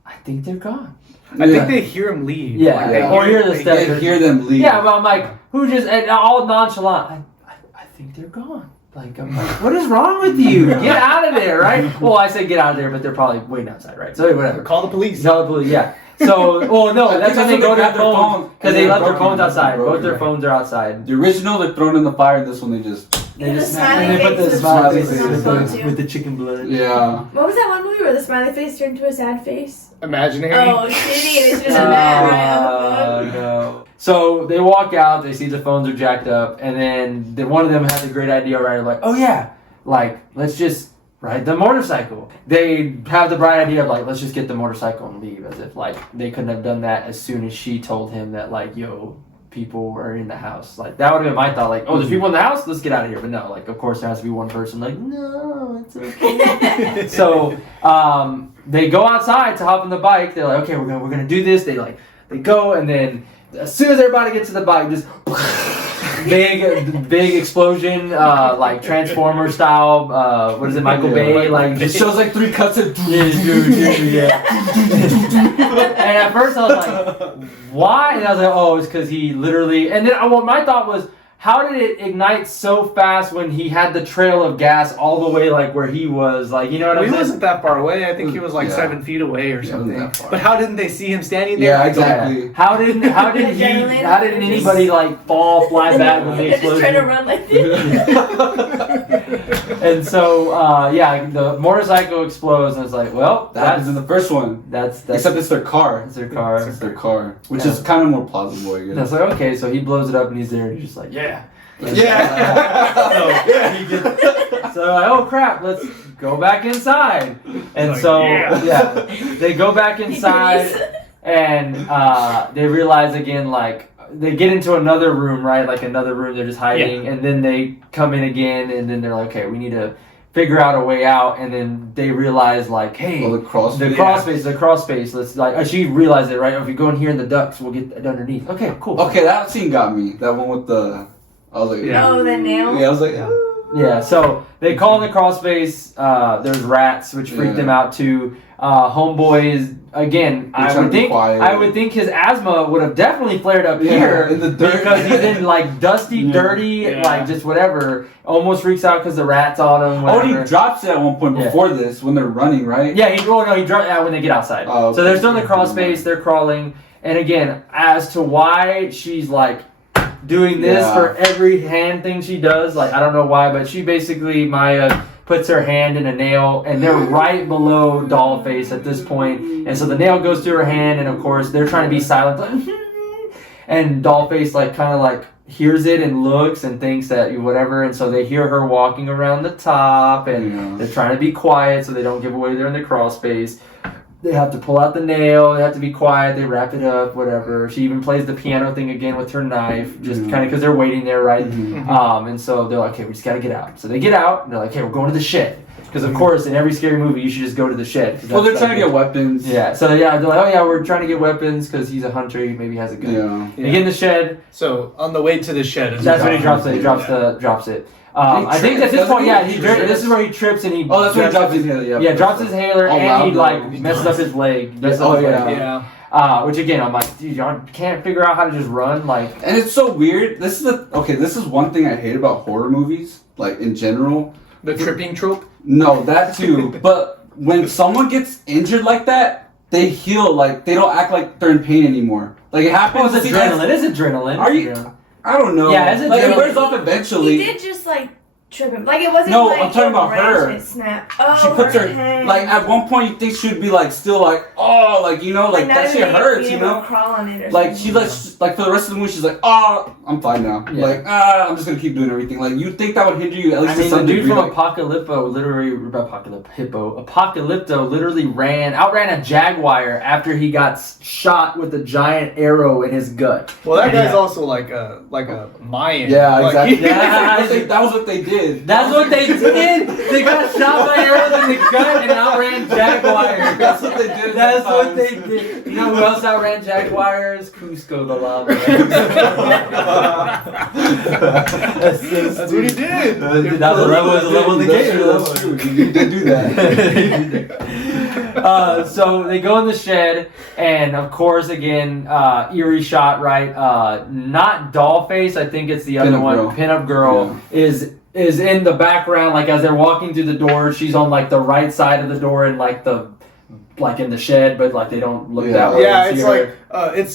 I think they're gone. I think they hear him leave. Yeah, or hear the steps. They hear them leave. Yeah, but I'm like, who just and all nonchalant? I think they're gone. Like I'm like, what is wrong with you? Get out of there, right? Well, I said get out of there, but they're probably waiting outside, right? So whatever. Call the police. Call the police. Yeah. So, that's when they go to their phones because they left their phones outside. Both their phones are outside. The original, they're thrown in the fire. This one, they just. They the just smiley put the face smiley was face on the phone, too. with the chicken blood. Yeah. What was that one movie where the smiley face turned to a sad face? Imaginary. Oh, shitty! It's just a bad right on the phone. No. So they walk out. They see the phones are jacked up, and then one of them has a great idea. Right, like, oh yeah, like let's just ride the motorcycle. They have the bright idea of like, let's just get the motorcycle and leave, as if like they couldn't have done that as soon as she told him that like, yo, people are in the house. Like that would have been my thought, like, oh, there's people in the house, let's get out of here. But no, like of course there has to be one person like, no, it's okay. So they go outside to hop on the bike. They're like, okay, we're gonna do this. They go, and then as soon as everybody gets to the bike, just big explosion, like Transformer style. What is it, Michael Bay? Like It shows like 3 cuts of. yeah. And at first I was like, why? And I was like, oh, it's because he literally. And then my thought was, how did it ignite so fast when he had the trail of gas all the way like where he was? Like, you know what I'm He saying? wasn't that far away. I think he was like 7 feet away or something. that far. But how didn't they see him standing there? Yeah, exactly. Yeah. How didn't anybody like fly back with the They're just trying to explosion? run like this. And so the motorcycle explodes, and it's like, well, That happens in the first one. that's Except it's their car. their car. It's their car, which is kind of more plausible, I And guess. it's like, okay, so he blows it up, and he's there, and he's just like, yeah. Yeah. So like, oh crap, let's go back inside. And Like, so yeah. they go back inside, and they realize again, like they get into another room, right? Like another room they're just hiding, and then they come in again, and then they're like, okay, we need to figure out a way out. And then they realize like, hey, Oh, the cross. the crawl space. Let's like she realized it, right? If we go in here in the ducts, we'll get underneath. Okay, cool. Okay, that scene got me. That one with the. I was like, Yeah. Oh, the nail. Yeah, I was like, oh. Yeah, so they call in the crawl space. There's rats, which freak them out too. Homeboy is again. I would think his asthma would have definitely flared up here in the dirt because he's in like dusty, dirty, like just whatever. Almost freaks out because the rats on him. Oh, Whatever. and he drops it at one point before this when they're running, right? Yeah, he dropped out when they get outside. Oh, okay. So they're still in the crawl space. They're crawling, and again, as to why she's like doing this for every hand thing she does, like I don't know why, but she basically Maya puts her hand in a nail, and they're right below Dollface at this point, and so the nail goes through her hand, and of course they're trying to be silent, and Dollface like kind of like hears it and looks and thinks that whatever, and so they hear her walking around the top, and they're trying to be quiet so they don't give away they're in the crawl space. They have to pull out the nail. They have to be quiet. They wrap it up, whatever. She even plays the piano thing again with her knife, just kind of because they're waiting there, right? And so they're like, okay, we just got to get out. So they get out, and they're like, okay, we're going to the shed. Because, of course, in every scary movie, you should just go to the shed. Well, they're trying to get weapons. Yeah, so they're like, oh, yeah, we're trying to get weapons because he's a hunter. He maybe has a gun. Yeah. They get in the shed. So on the way to the shed, That's when he drops it. He drops it. I think at this point, this is where he trips and he. Oh, that's when he drops his hailer. Yeah, drops his hailer and he like messes up his leg. Which again, I'm like, dude, y'all can't figure out how to just run. Like, and it's so weird. This is one thing I hate about horror movies, like in general. The tripping trope. No, that too. But when someone gets injured like that, they heal. Like they don't act like they're in pain anymore. Like it happens. it's adrenaline. It's adrenaline. Are you? I don't know. Yeah, it's like it adrenaline. wears off eventually. He did just like trip him. Like it wasn't. No, like I'm talking about her. and snap. Oh, She puts her hand. like at one point you think she'd be like still like oh like you know like not that even shit hurts being you able to know crawl on it or like something. she like for the rest of the movie she's like oh I'm fine now like I'm just gonna keep doing everything like you'd think that would hinder you at least I mean, to some the dude degree, from like, Apocalypto literally outran a jaguar after he got shot with a giant arrow in his gut. Well, that guy's also like a Mayan. yeah Like, exactly that was what they did. That's what they did. They got shot by arrows in the gut and outran jaguars. That's what they did. That's what they did. You know who else outran jaguars? Cusco the lava. That's what he did. That was the level of the game. That's true. You did do that. So they go in the shed, and of course, again, eerie shot, right? Not Dollface, I think it's the other one. Pinup Girl is in the background, like as they're walking through the door. She's on like the right side of the door, and like in the shed, but like they don't look that way. Yeah, it's like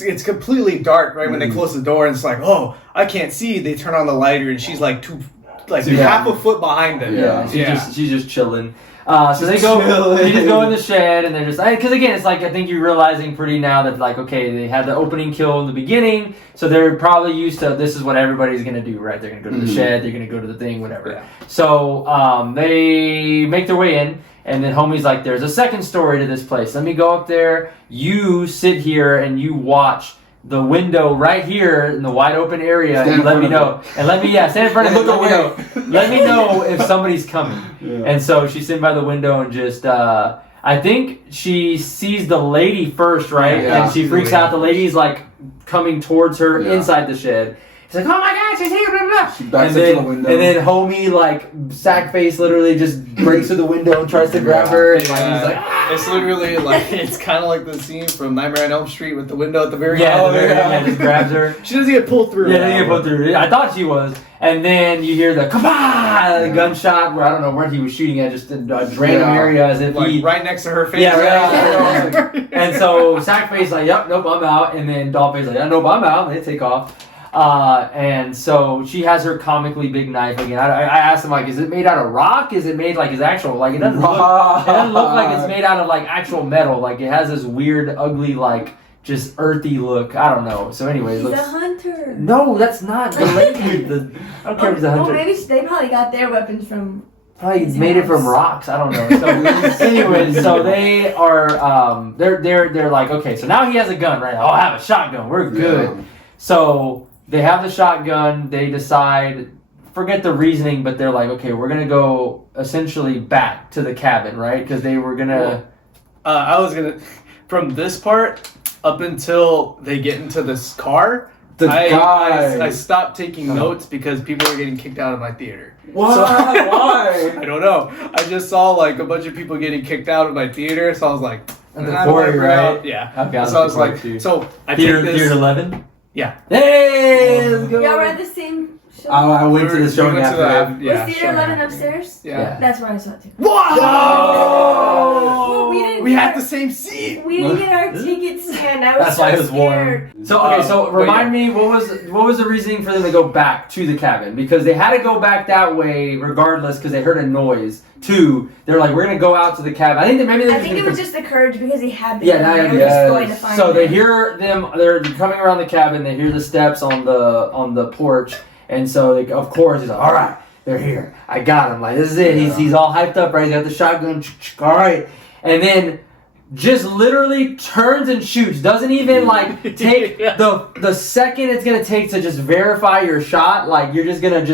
it's completely dark, right? When they close the door, and it's like, oh, I can't see. They turn on the lighter, and she's like half a foot behind them. Yeah, she's just chilling. So they go, they just go in the shed, and they're just, because again, it's like, I think you're realizing pretty now that, like, okay, they had the opening kill in the beginning, so they're probably used to, this is what everybody's going to do, right? They're going to go to the shed, they're going to go to the thing, whatever. Yeah. So they make their way in, and then homie's like, there's a second story to this place. Let me go up there, you sit here, and you watch the window right here in the wide open area, and let me know. And let me, stand in front of it. Let me know if somebody's coming. Yeah. And so she's sitting by the window and just, I think she sees the lady first, right? Yeah. And she freaks out. The lady's like coming towards her inside the shed. She's like, oh my God, she's here, blah, blah. She backs up to the window. And then homie, like, sack face literally just breaks through the window and tries to grab her. And like, he's like, ah! It's literally like, it's kind of like the scene from Nightmare on Elm Street with the window at the very end. Yeah, Just grabs her. She doesn't get pulled through. Yeah, doesn't get pulled through. I thought she was. And then you hear the kabah, the gunshot where I don't know where he was shooting at, just in a random area as if like right next to her face. Yeah, right. And so Sackface like, yep, nope, I'm out. And then Dollface like, yeah, nope, I'm out. And they take off. And so she has her comically big knife again. I asked him, like, is it made out of rock? Is it made like his actual, like, it doesn't look like it's made out of like actual metal. Like it has this weird, ugly, like just earthy look. I don't know. So anyways, he's a hunter. No, that's not the lady. I don't care if he's a hunter. Well, maybe they probably got their weapons from. Probably made it from rocks. I don't know. So, anyways, so they are. They're like, okay. So now he has a gun, right? I'll have a shotgun. We're good. Yeah. So they have the shotgun. They decide. Forget the reasoning, but they're like, okay, we're gonna go essentially back to the cabin, right? Because they were gonna. I was gonna. From this part up until they get into this car. I stopped taking notes because people were getting kicked out of my theater. Why? So, Why? I don't know. I just saw like a bunch of people getting kicked out of my theater, so I was like, the quarry, right? Yeah. Okay, so I was like, so I theater, take this. Theater 11? Yeah. Hey, let's go. Y'all were at the same show? I went to the showing after that. Was Theater 11 upstairs? Yeah. That's where I saw it too. Whoa! Well, we had the same seat. We didn't get our tickets scanned. I was That's why it was scared. warm. So okay, so remind me, what was the reasoning for them to go back to the cabin? Because they had to go back that way regardless because they heard a noise. Two, they're like, we're gonna go out to the cabin. I think it was just the courage because he had the gun. They were just going to find so them. they hear them. They're coming around the cabin. They hear the steps on the porch, and so they, of course he's like, all right, they're here. I got him. Like this is it. He's all hyped up, right? He's got the shotgun. All right, and then just literally turns and shoots. Doesn't even like take the second it's gonna take to just verify your shot. Like you're just gonna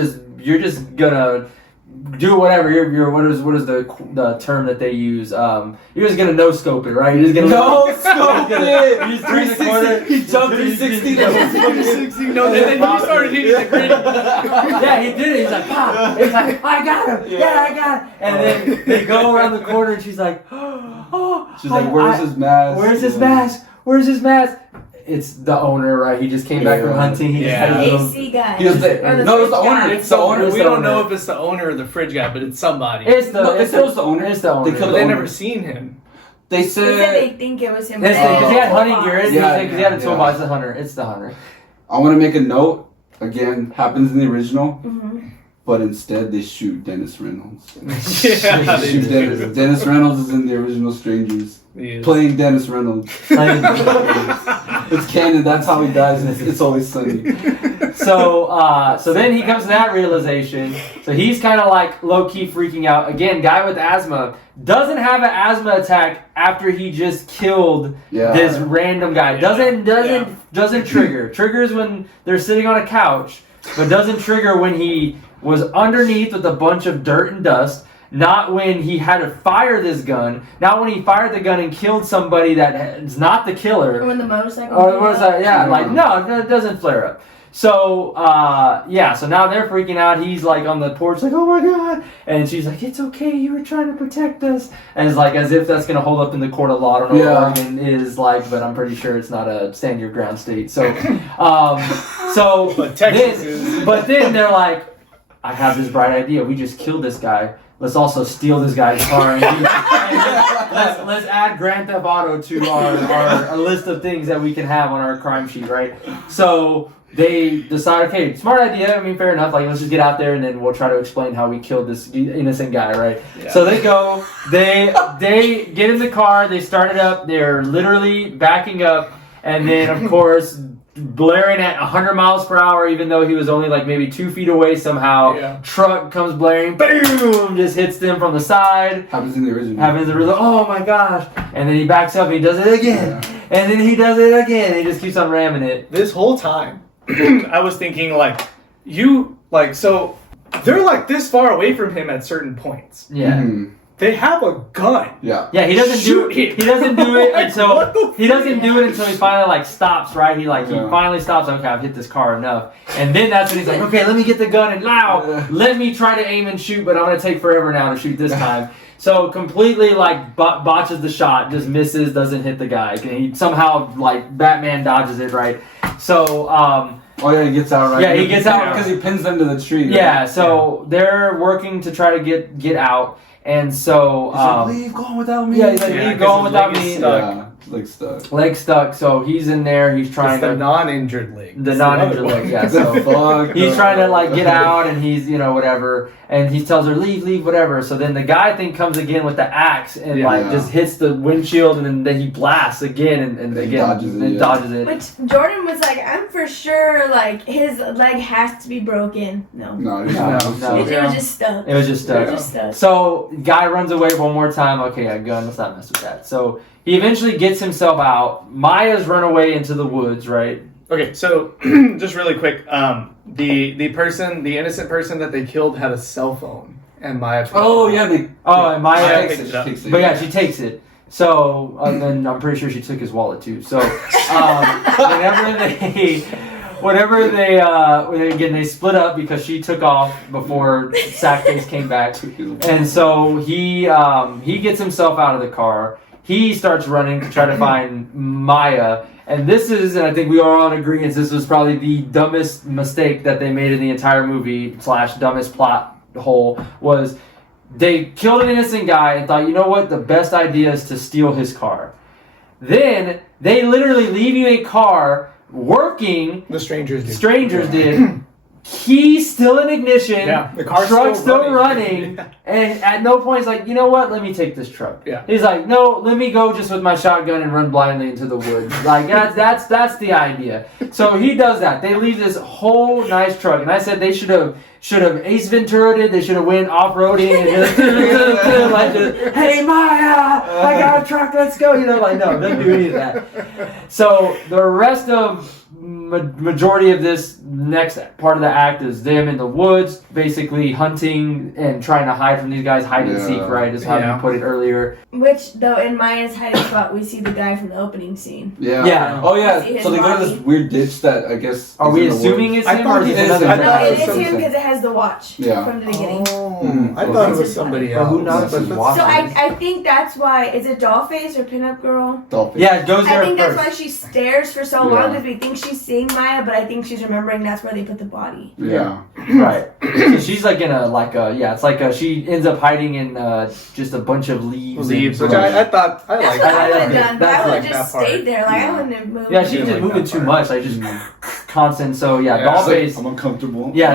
do whatever. You're what is the term that they use? You're just gonna no scope it, right? You're just gonna no scope it. You just turn the corner. He jumped 360. 360. No, and then you started hitting the grid. Yeah, he did it. He's like, ah. He's like, I got him. Yeah, I got him. And then they go around the corner, and she's like, oh. She's like, where's his mask? Where's his mask? Where's his mask? It's the owner, right? He just came back from hunting. He just had a little... AC guy. No, it's the owner. It's the owner. We don't know if it's the owner or the fridge guy, but it's somebody. It's the owner. It's the owner. They never seen him. They said said they think it was him. Because he had hunting gear. Because he had a toolbox. Yeah. The hunter. It's the hunter. I want to make a note. Again, happens in the original. Mm-hmm. But instead, they shoot Dennis Reynolds. Yeah, they shoot Dennis. Dennis Reynolds is in the original Strangers. Playing Dennis Reynolds. It's canon. That's how he dies. And it's always sunny. So then he comes to that realization. So he's kind of like low key freaking out. Again, guy with asthma doesn't have an asthma attack after he just killed this random guy. Doesn't trigger. Triggers when they're sitting on a couch, but doesn't trigger when he was underneath with a bunch of dirt and dust. Not when he had to fire this gun. Not when he fired the gun and killed somebody that is not the killer. Or when the motorcycle. Or the motorcycle. Yeah, like no, it doesn't flare up. So so now they're freaking out. He's like on the porch, like, oh my god, and she's like, it's okay, you were trying to protect us, and it's like as if that's gonna hold up in the court of law. I don't know what Oregon is like, but I'm pretty sure it's not a stand your ground state. So, but Texas is. But then they're like, I have this bright idea. We just killed this guy. let's also steal this guy's car. Let's add Grand Theft Auto to our list of things that we can have on our crime sheet, right? So they decide, okay, smart idea. I mean, fair enough. Like, let's just get out there and then we'll try to explain how we killed this innocent guy, right? Yeah. So they go, they get in the car, they start it up, they're literally backing up, and then of course blaring at 100 miles per hour, even though he was only like maybe 2 feet away somehow. Yeah. Truck comes blaring, boom, just hits them from the side. Happens in the original. Oh my gosh. And then he backs up and he does it again. Yeah. And then he does it again. He just keeps on ramming it. This whole time, I was thinking so they're like this far away from him at certain points. Yeah. Mm-hmm. They have a gun. Yeah. Yeah, he doesn't do it until he finally like stops, right? He finally stops, okay, I've hit this car enough. And then that's when he's like, okay, let me get the gun and now let me try to aim and shoot, but I'm gonna take forever now to shoot this time. So completely like botches the shot, just misses, doesn't hit the guy. And he somehow like Batman dodges it, right? So oh yeah, he gets out, right? Yeah, he gets out because he pins them to the tree. Right? Yeah, so they're working to try to get out. And so he's like, leave, go on without me. Yeah, he's like, leave, go on without me. Yeah, leg stuck. So he's in there. He's trying the non-injured leg. The non-injured leg. Yeah. So he's trying to like get out, and he's whatever, and he tells her leave, whatever. So then the guy comes again with the axe and just hits the windshield, and then he blasts again and again dodges it. Which Jordan was like, I'm for sure like his leg has to be broken. No. It was just stuck. It was just stuck. So guy runs away one more time. Okay, a gun. Let's not mess with that. So he eventually gets himself out. Maya's run away into the woods, right? Okay, so just really quick, the innocent person that they killed had a cell phone, and Maya. And Maya takes it. But yeah, she takes it. So then I'm pretty sure she took his wallet too. So whenever they split up because she took off before Sackface came back, and so he gets himself out of the car. He starts running to try to find Maya. And this is, and I think we are all in agreement, this was probably the dumbest mistake that they made in the entire movie / dumbest plot hole, was they killed an innocent guy and thought, you know what, the best idea is to steal his car. Then they literally leave you a car working. The strangers did. Key's still in ignition. Yeah, the car's truck's still running. And at no point he's like, you know what? Let me take this truck. Yeah. He's like, no, let me go just with my shotgun and run blindly into the woods. Like that's the idea. So he does that. They leave this whole nice truck, and I said they should have Ace Ventura'd it. They should have went off-roading and just, hey Maya, I got a truck, let's go. No, doesn't do any of that. So the rest of majority of this next part of the act is them in the woods, basically hunting and trying to hide from these guys. Hide and seek, right? Is how you put it earlier. Which, though, in Maya's hiding spot, we see the guy from the opening scene. Yeah. Oh yeah. So they go to this weird ditch that I guess. Are we assuming it's him or is it another guy? No, it is him because it has the watch from the beginning. I thought it was somebody else. Who knows? So I think that's why. Is it Dollface or Pinup Girl? Dollface. Yeah, it goes there I think first. that's why she stares for so long, because we think she's seeing Maya, but I think she's remembering that's where they put the body. Yeah. Right. So she's like in it's like she ends up hiding in just a bunch of leaves. Which I thought I liked. That's what I would have done, but I would have just stayed there. Like, I wouldn't have moved. Yeah, she's just moving too much. Like, just constant. So, Dollface. I'm uncomfortable. Yeah.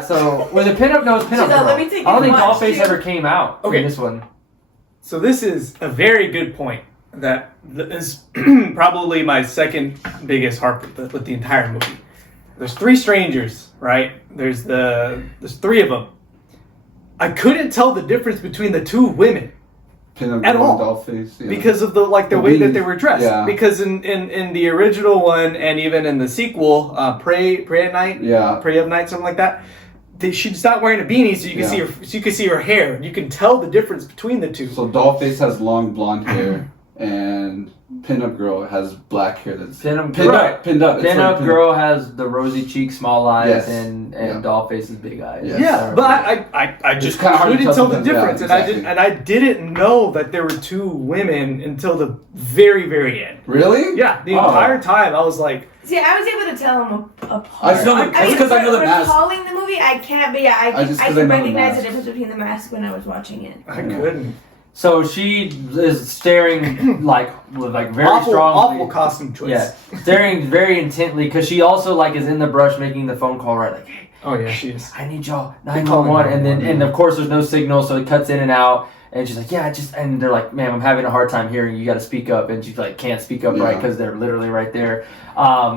So with the pinup girl, I don't think Dollface ever came out in this one. So this is a very good point. That is probably my second biggest harp with the entire movie. There's 3 strangers, right? There's 3 of them. I couldn't tell the difference between the 2 women at all, Dollface, because of the way that they were dressed. Yeah. Because in the original one and even in the sequel, Pray at Night, Pray of Night, something like that. She's not wearing a beanie, so you can see her hair. You can tell the difference between the 2. So Dollface has long blonde hair. and Pinup Girl has black hair that's Pinup pinned girl, up. Pinned up. It's Pinup like girl has the rosy cheeks, small eyes, Yes. and Yeah. Dollface's big eyes. Yes. Yeah, but I just kinda hard to couldn't tell tell the them. Yeah, difference, exactly. and I didn't know that there were two women until the very end. Really? Yeah, the Oh. entire time I was like, See, I was able to tell them apart. I just know the- it's 'cause I know the for mask. Recalling the movie, I can't, but yeah, I just 'cause I could know the recognize the mask. difference between the mask when I was watching it. I couldn't. So she is staring like very Awful strongly. costume choice. Yeah, staring very intently because she also like is in the brush making the phone call, right? Like, hey, Oh yeah, she is. I need y'all calling 911, and then 911. and of course there's no signal, so it cuts in and out. And she's like, yeah, and they're like, ma'am, I'm having a hard time hearing you. You got to speak up. And she's like, can't speak up right Yeah. because they're literally right there.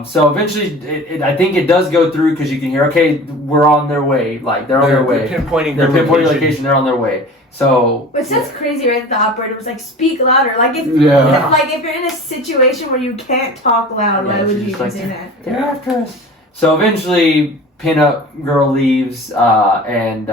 So eventually, I think it does go through because you can hear, okay, we're on their way. Like they're on their way. They're pinpointing They're their pinpointing location. They're on their way. So Which that's crazy, right? That the operator was like, "Speak louder." Like if Yeah. if you're in a situation where you can't talk loud, why Yeah, would she's you just even like, say that? they're after us. So eventually, pinup girl leaves, and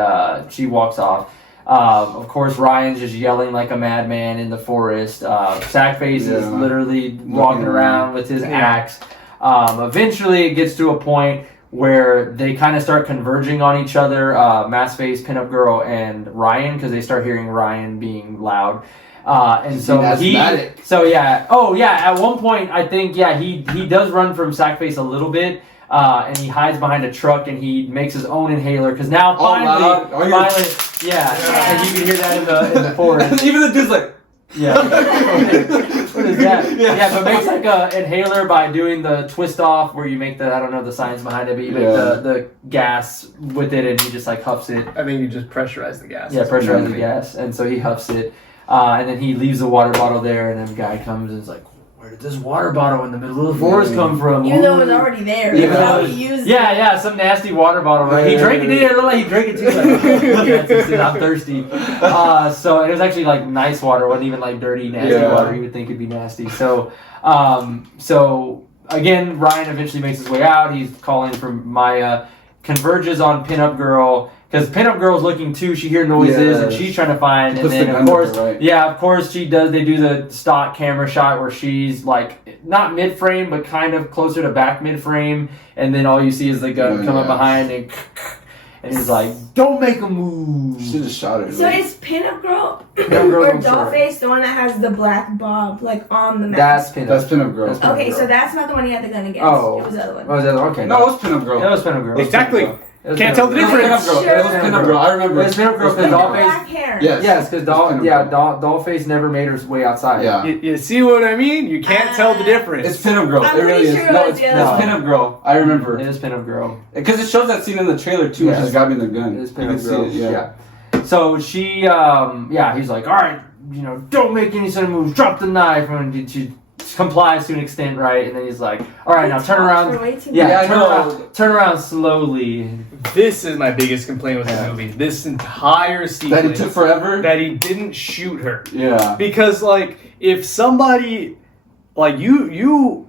she walks off. Of course, Ryan's just yelling like a madman in the forest. Sackface is Yeah. literally walking around with his Yeah. axe. Eventually, it gets to a point where they kind of start converging on each other, Maskface, Pinup Girl, and Ryan, because they start hearing Ryan being loud. And so Being asthmatic. at one point, I think, he does run from Sackface a little bit. And he hides behind a truck and he makes his own inhaler because now loud. finally, and you can hear that in the forest. Even the dude's like, Yeah. What is that? Yeah, but makes like a inhaler by doing the twist off where you make the science behind it, but you make the gas with it and he just like huffs it. I think you just pressurize the gas. Yeah, pressurize the gas, and so he huffs it, and then he leaves the water bottle there, and then the guy comes and is like, "Where did this water bottle in the middle of the forest come from?" Even though it was already there. Even That's though how it he used it. Yeah, some nasty water bottle, right? He drank it. It looked like he drank it too. Like, I'm thirsty. So it was actually like nice water. It wasn't even like dirty, nasty water. You would think it'd be nasty. So again, Ryan eventually makes his way out. He's calling for Maya, converges on Pinup Girl. Because Pinup Girl's looking too, she hears noises and she's trying to find, and then of course she does. They do the stock camera shot where she's like not mid frame, but kind of closer to back mid frame, and then all you see is the gun come up behind and he's like, "Don't make a move." She just shot her. So is Pinup Girl Girl, or I'm sorry. Dollface the one that has the black bob like on the That's mask? Pinup. That's Pinup Girl. That's Pinup Okay, Girl. so that's not the one he had the gun against. Oh. It was the other one. Oh, is that okay? No, it was Pinup Girl. It was Pinup Girl. Exactly. It was Can't Pinup tell the Girl. It was difference. Pinup Girl. It was Pinup Girl. I remember. It was Pinup Girl With because the Dollface. black hair. Yes. Because Pinup Girl. Dollface never made her way outside. Yeah. You see what I mean? You can't tell the difference. It's Pinup Girl. I'm It really pretty is. sure it No, was it's the other Pinup Girl. I remember. It is Pinup Girl. Because it shows that scene in the trailer too, Yes. which is grabbing the gun. It is You can Pinup see Girl. it, Yeah. So she, he's like, all right, don't make any sudden moves. Drop the knife. And she complies to an extent, right? And then he's like, all right, now turn around. Turn around slowly. This is my biggest complaint with the movie. This entire sequence. That it took forever? That he didn't shoot her. Yeah. Because, like, if somebody, like, you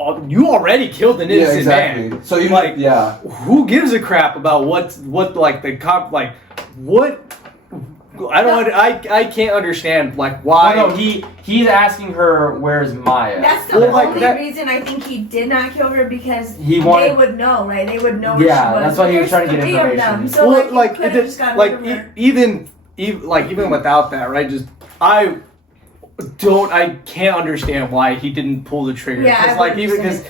already killed an innocent man. So you like, yeah. who gives a crap about what like the cop, like, what? I can't understand, like, why. Oh, no, he's asking her, where's Maya? That's the only reason I think he did not kill her, because they would know, right? They would know where she was. That's why he was trying to get Three of information. them, so well, like, even without that, right? Just I can't understand why he didn't pull the trigger. Yeah, because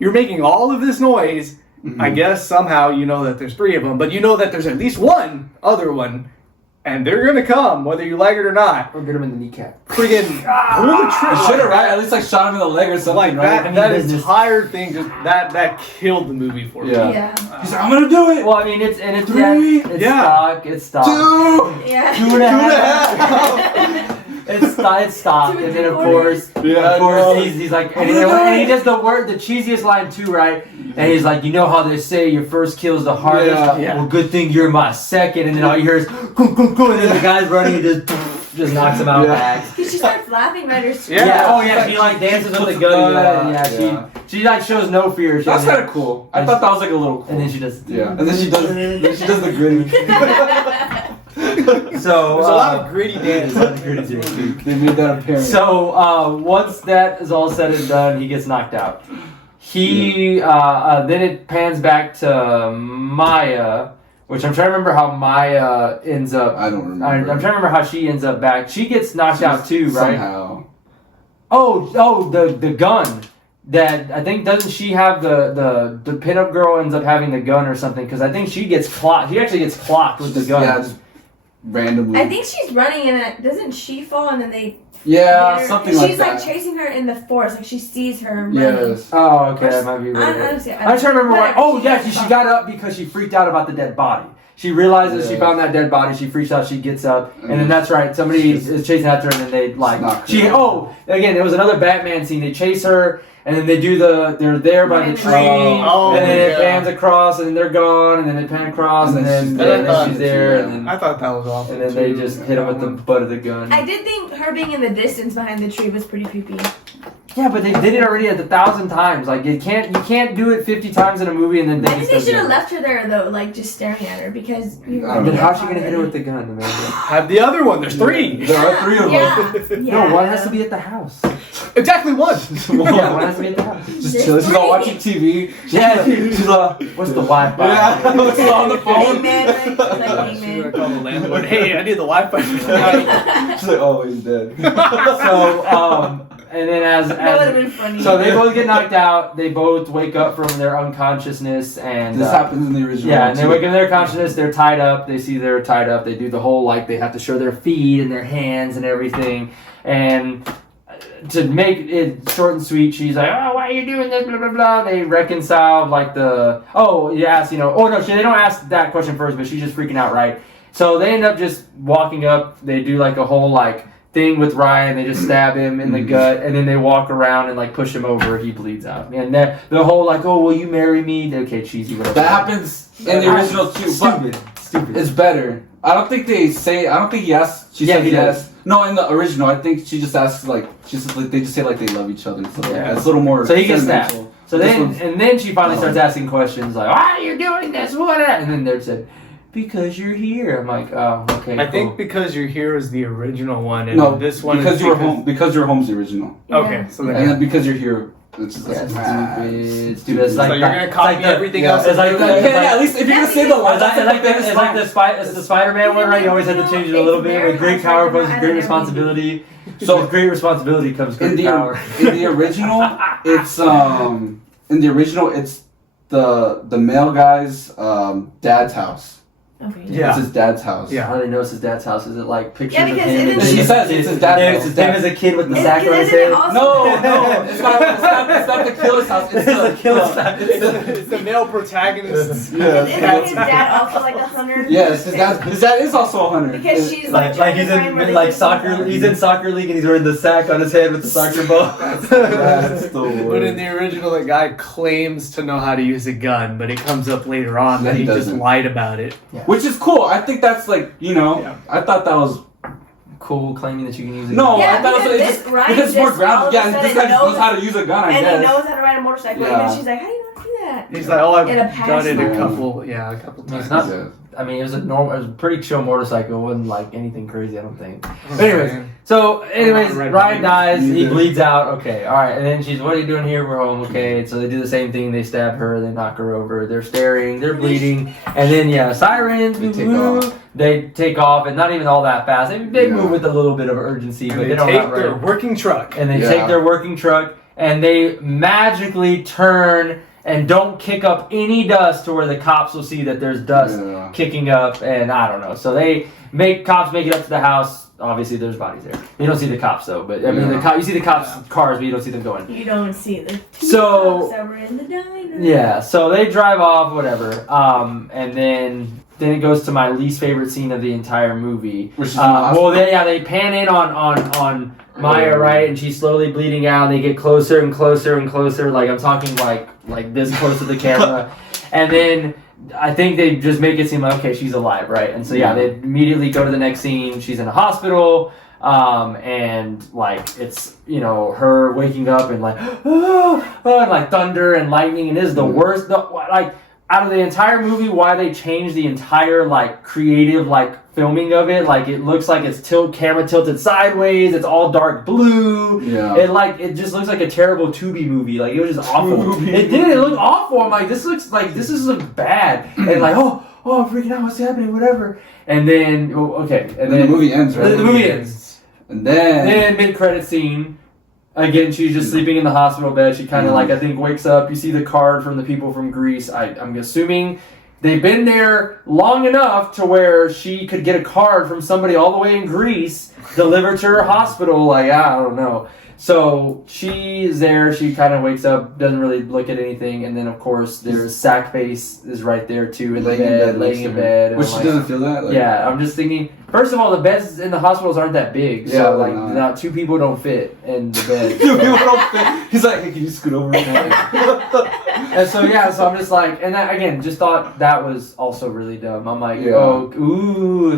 you're making all of this noise. Mm-hmm. I guess somehow you know that there's three of them, but you know that there's at least one other one. And they're gonna come, whether you like it or not. Or get him in the kneecap. Friggin' pull the trigger. Should have, right? At least like shot him in the leg or something. Like right? that entire thing just that killed the movie for me. Yeah. He's like, I'm gonna do it. Well, I mean, it's Three. stock. It's stock. Two. Yeah. 2.5. It's stopped, and then of course, he's like, and he does the cheesiest line too, right? And he's like, you know how they say your first kill is the hardest? Yeah. Well, good thing you're my second. And then all you hear is, "Kum, kum, kum," and then the guy's running and just knocks him out back. She starts laughing at her scream. Yeah. She like dances with the gun. She like shows no fear. That's kind of cool. I thought that was like a little cool. And then she does. Yeah. And then she does the gritty. So There's a lot of gritty dance. They made that apparent. So once that is all said and done, he gets knocked out. He then it pans back to Maya, which I'm trying to remember how Maya ends up. I don't remember. I'm trying to remember how she ends up back. She gets knocked out too, right? Somehow. Oh, the gun. That I think doesn't she have the pinup girl ends up having the gun or something? Because I think she gets clocked. She actually gets clocked with the gun. Yeah, just randomly. I think she's running and doesn't she fall and then they. Yeah, something like She's that. like chasing her in the forest, like she sees her running. Yes. Oh, okay, that might be right. Honestly, I'm trying to remember why. whatever, Oh, she yeah, gets she fucked. got up because she freaked out about the dead body. She realizes she Yeah. found that dead body. She freaks out. She gets up, and then that's right. Somebody is chasing after her, and then they Knock her out. Again, there was another Batman scene. They chase her, and then they do they're there by the tree, Oh, and then it yeah. pans across, and then they're gone, and then they pan across, and then she's there, and I thought that was awful. then they just hit him with the butt of the gun. I did think her being in the distance behind the tree was pretty creepy. Yeah, but they did it already 1,000 times. Like you can't do it 50 times in a movie and then I think think they should have left her there though, like just staring at her because you I don't Then know. how's she gonna hit her with the gun, Amanda? Have the other one. There's 3. There are 3 of them. Yeah. No, one has to be at the house. Exactly one. Yeah, one has to be at the house. Just chilling. She's all watching TV. Yeah, she's what's the Wi-Fi? Yeah, what's on the phone? Hangman, like She's gonna Hangman. call the landlord. Hey, I need the Wi-Fi for tonight. She's like, oh, he's dead. So, and then That would have been funny. so they both get knocked out. They both wake up from their unconsciousness, and This happens in the original. yeah, one, and they too. wake up in their consciousness. They're tied up. They see they're tied up. They do the whole like they have to show their feet and their hands and everything. And to make it short and sweet, she's like, "Oh, why are you doing this?" Blah blah blah. They reconcile like the they don't ask that question first, but she's just freaking out, right? So they end up just walking up. They do like a whole like thing with Ryan. They just stab him in the gut, and then they walk around and like push him over. He bleeds out, and the whole like, "Oh, will you marry me?" Okay, cheesy. Whatever. That happens in the original too. Stupid. But it's better. I don't think they say. I don't think he asked. She said he yes. No, in the original, I think she just asks like they just say like they love each other. So Yeah. it's a little more. So he gets sentimental. So This then, one's- and then she finally starts asking questions like, "Why are you doing this? What?" And then they said, "Because you're here." I'm like, "Oh, okay." I cool. think because you're here is the original one, and no, this one because is you're home. Because your home's the original, Okay, so and then then because you're here, it's just Yeah, like, stupid. It's so like you're that- gonna it's copy like the- everything yeah. else. It's like the- at least if you're gonna say the line, It's like the Spider-Man one, right? You always have to change it a little bit. With great power comes great responsibility. So with great responsibility comes in great power. the original, it's the male guy's dad's house. Okay. Yeah. It's his dad's house. Yeah. How do they know it's his dad's house? Is it like pictures Yeah, of because him? isn't and she his- says it's his dad's Yeah, house. it's his him as a kid with the Is- sack on his isn't it head. also- No, it's not the killer's house. It's the killer's house. It's the male protagonist. Yeah. Isn't his dad also like a hunter? Yes, his dad is also a hunter. Because she's Like trying he's to find where in they like get soccer. from. He's in soccer league and he's wearing the sack on his head with the soccer ball. That's the But in word. the original, the guy claims to know how to use a gun, but it comes up later on that He he just doesn't. lied about it. Which is cool. I think that's like, Yeah. I thought that was Cool, claiming that you can use it. no. Yeah, I thought it was because just, this Ryan because it's more just all grounded. of a Yeah, this sudden guy just knows knows- how to use a gun. I And guess. he knows how to ride a motorcycle. And Yeah. then she's like, how do you not do that? He's like, oh, I've In a past done it a life. couple It's times. not. Yeah. I mean, it was a pretty chill motorcycle. It wasn't like anything crazy. I don't think. Oh, Anyways, man. So, anyways, I'm not right Ryan behind dies. He Yeah. bleeds out. Okay, all right. And then she's, "What are you doing here? We're home." Okay. So they do the same thing. They stab her. They knock her over. They're staring. They're bleeding. And then sirens. They take woo, off. They take off, and not even all that fast. They Yeah. move with a little bit of urgency, And but they they don't take outright. their working truck. And they Yeah. take their working truck, and they magically turn and don't kick up any dust to where the cops will see that there's dust Yeah. kicking up, and I don't know. So cops make it up to the house. Obviously, there's bodies there. You don't see the cops though, but I mean, Yeah. you see the cops' cars, but you don't see them going. You don't see the two So- cops that were in the diner. Yeah, so they drive off, whatever, and then it goes to my least favorite scene of the entire movie. Which is in the hospital. They pan in on Maya, right, and she's slowly bleeding out. They get closer and closer and closer. Like I'm talking like this close to the camera, and then I think they just make it seem like okay, she's alive, right? And so they immediately go to the next scene. She's in a hospital. And like it's her waking up and like and like thunder and lightning and it is the worst. out of the entire movie, why they changed the entire like creative like filming of it. Like it looks like it's camera tilted sideways. It's all dark blue. Yeah. It just looks like a terrible Tubi movie. Like it was just awful. It did. It looked awful. I'm like, this looks bad. And like, oh, I'm freaking out. What's happening? Whatever. And then and then the movie ends. Right? The movie ends. And then mid credit scene. Again, she's just sleeping in the hospital bed. She kind of like, I think, wakes up. You see the card from the people from Greece. I'm assuming they've been there long enough to where she could get a card from somebody all the way in Greece delivered to her hospital. Like, I don't know. So she's there. She kind of wakes up, doesn't really look at anything. And then, of course, there's Sackface is right there, too, in the bed, laying in bed. Which she doesn't feel that? Like, yeah, I'm just thinking, first of all, the beds in the hospitals aren't that big. Yeah, so, like, now 2 people don't fit in the bed. 2 people don't fit. He's like, hey, can you scoot over? And so, so I'm just like, and that, again, just thought that was also really dumb. I'm like,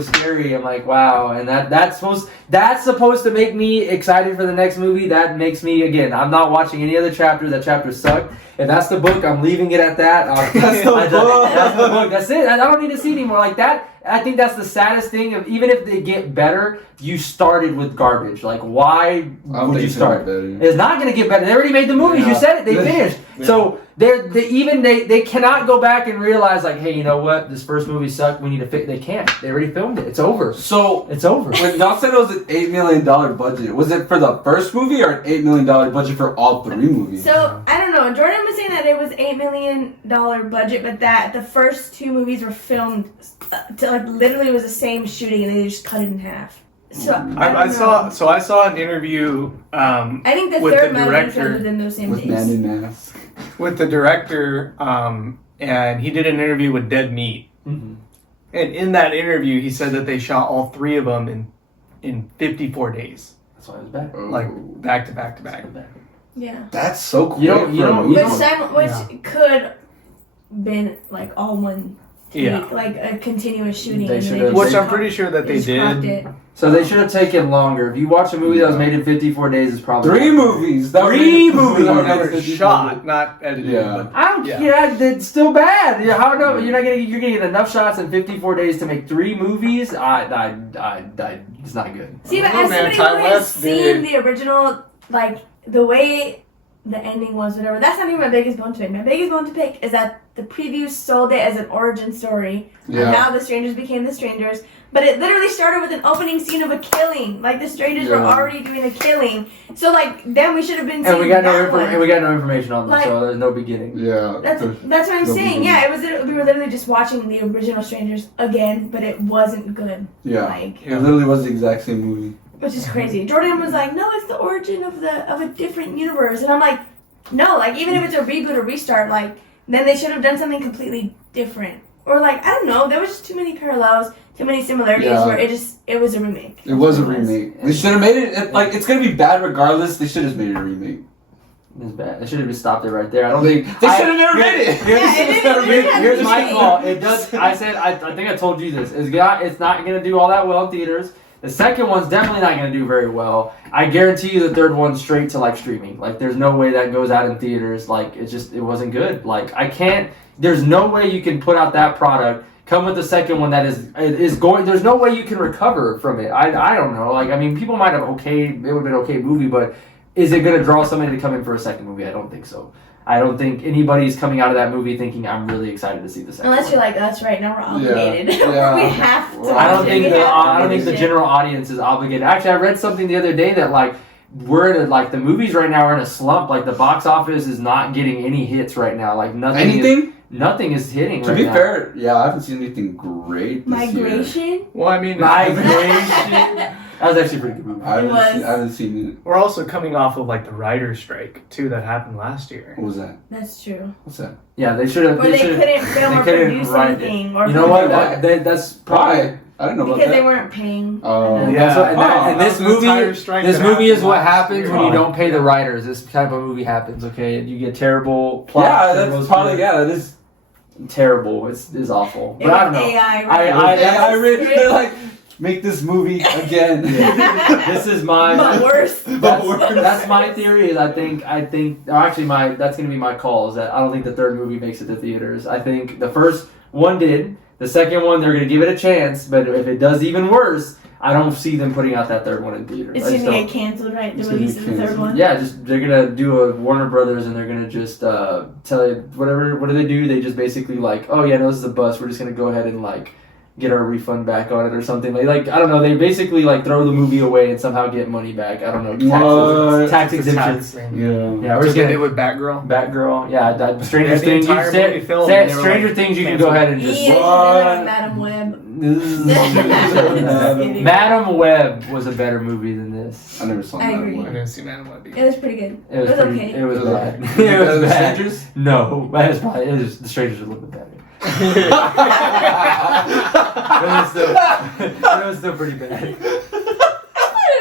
scary. I'm like, wow. And that's supposed to make me excited for the next movie. That makes me, again, I'm not watching any other chapter. That chapter sucked. If that's the book, I'm leaving it at that. That's the book. That's the book. That's it. I don't need to see anymore. Like that, I think that's the saddest thing. Of even if they get better, you started with garbage. Like, why would you start? It's not going to get better. They already made the movies. Yeah. You said it. They finished. Yeah. So they cannot go back and realize, like, hey, you know what? This first movie sucked. We need to fix. They can't. They already filmed it. It's over. So it's over. When y'all said it was an $8 million budget, was it for the first movie or an $8 million budget for all 3 movies? So I don't know. Jordan was saying that it was $8 million budget, but that the first 2 movies were filmed to like literally was the same shooting, and they just cut it in half. So I saw an interview. I think the third might have been filmed within those same days. Man in Mask. With the director, and he did an interview with Dead Meat. Mm-hmm. And in that interview, he said that they shot all 3 of them in 54 days. That's why it was bad. Like back to back to back. Yeah. That's so cool. Which could been like all one take, like a continuous shooting. Which I'm pretty sure that they did. So they should have taken longer. If you watch a movie that was made in 54 days, it's probably 3 movies. 3 movies that were shot, not edited. Yeah. I don't. Yeah, it's still bad. How no? You're gonna get enough shots in 54 days to make 3 movies. It's not good. See, but as somebody who has seen the original, like the way the ending was, whatever. That's not even my biggest bone to pick. My biggest bone to pick is that the preview sold it as an origin story. Yeah. And now the strangers became the strangers. But it literally started with an opening scene of a killing. Like, the strangers were already doing a killing. So, like, then we should have been seeing we got no information on them, so there's no beginning. Yeah. That's what I'm saying. Beginning. Yeah, we were literally just watching the original Strangers again, but it wasn't good. Yeah. It literally was the exact same movie. Which is crazy. Jordan was like, no, it's the origin of a different universe. And I'm like, no, like, even if it's a reboot or restart, like, then they should have done something completely different. Or, like, I don't know, there was just too many parallels, too many similarities where it was a remake. It was a remake. They should have made it, like, it's going to be bad regardless. They should have made it a remake. It's bad. They should have just stopped it right there. I don't think they should have never made it. Here's my fault. It does. I said. I think I told you this. It's not going to do all that well in theaters. The second one's definitely not going to do very well. I guarantee you the third one's straight to like streaming. Like there's no way that goes out in theaters. Like it wasn't good. Like I can't. There's no way you can put out that product. Come with the second one that is going. There's no way you can recover from it. I don't know. Like I mean, people might have it would have been an okay movie, but is it going to draw somebody to come in for a second movie? I don't think so. I don't think anybody's coming out of that movie thinking I'm really excited to see the second. Unless you're like us right now, we're obligated. Yeah. We have to. I don't think the general audience is obligated. Actually, I read something the other day that like we're in the movies right now are in a slump. Like the box office is not getting any hits right now. Like nothing is hitting. To be fair, I haven't seen anything great this Migration? year. Well, I mean, Migration. That was actually a pretty good movie. I haven't seen it. We're also coming off of like the writer's strike too that happened last year. What was that? That's true. What's that? Yeah, they should have. Or they couldn't film or produce anything. Or you know what? That's probably. I don't know about because that. they weren't paying. And this movie is what happens when you year. don't pay the writers. This type of movie happens. Okay, you get terrible plot. Yeah, that's probably that is terrible. It's awful. But I don't know. AI. They're like make this movie again. This is my. But worse. That's my theory. Is I think. Or actually, that's gonna be my call. Is that I don't think the third movie makes it to theaters. I think the first one did. The second one, they're gonna give it a chance. But if it does even worse, I don't see them putting out that third one in theaters. It's gonna get canceled, right? The release of the third one. Yeah, they're gonna do a Warner Brothers, and they're gonna just tell you whatever. What do? They just basically like, oh yeah, no, this is a bust. We're just gonna go ahead and like get our refund back on it or something. Like I don't know. They basically like throw the movie away and somehow get money back. I don't know. Tax exemptions. Yeah, we're just gonna do it with Batgirl. Batgirl. Yeah, Stranger Things. Stranger Things. You can go ahead and just. Madam Web. Madam Web was a better movie than this. I never saw I Madam agree. Web. I didn't see Madam Web either. It was pretty good. It was okay. It was bad. It was bad. Strangers? No, it was the Strangers were a little bit better. It was still pretty bad. It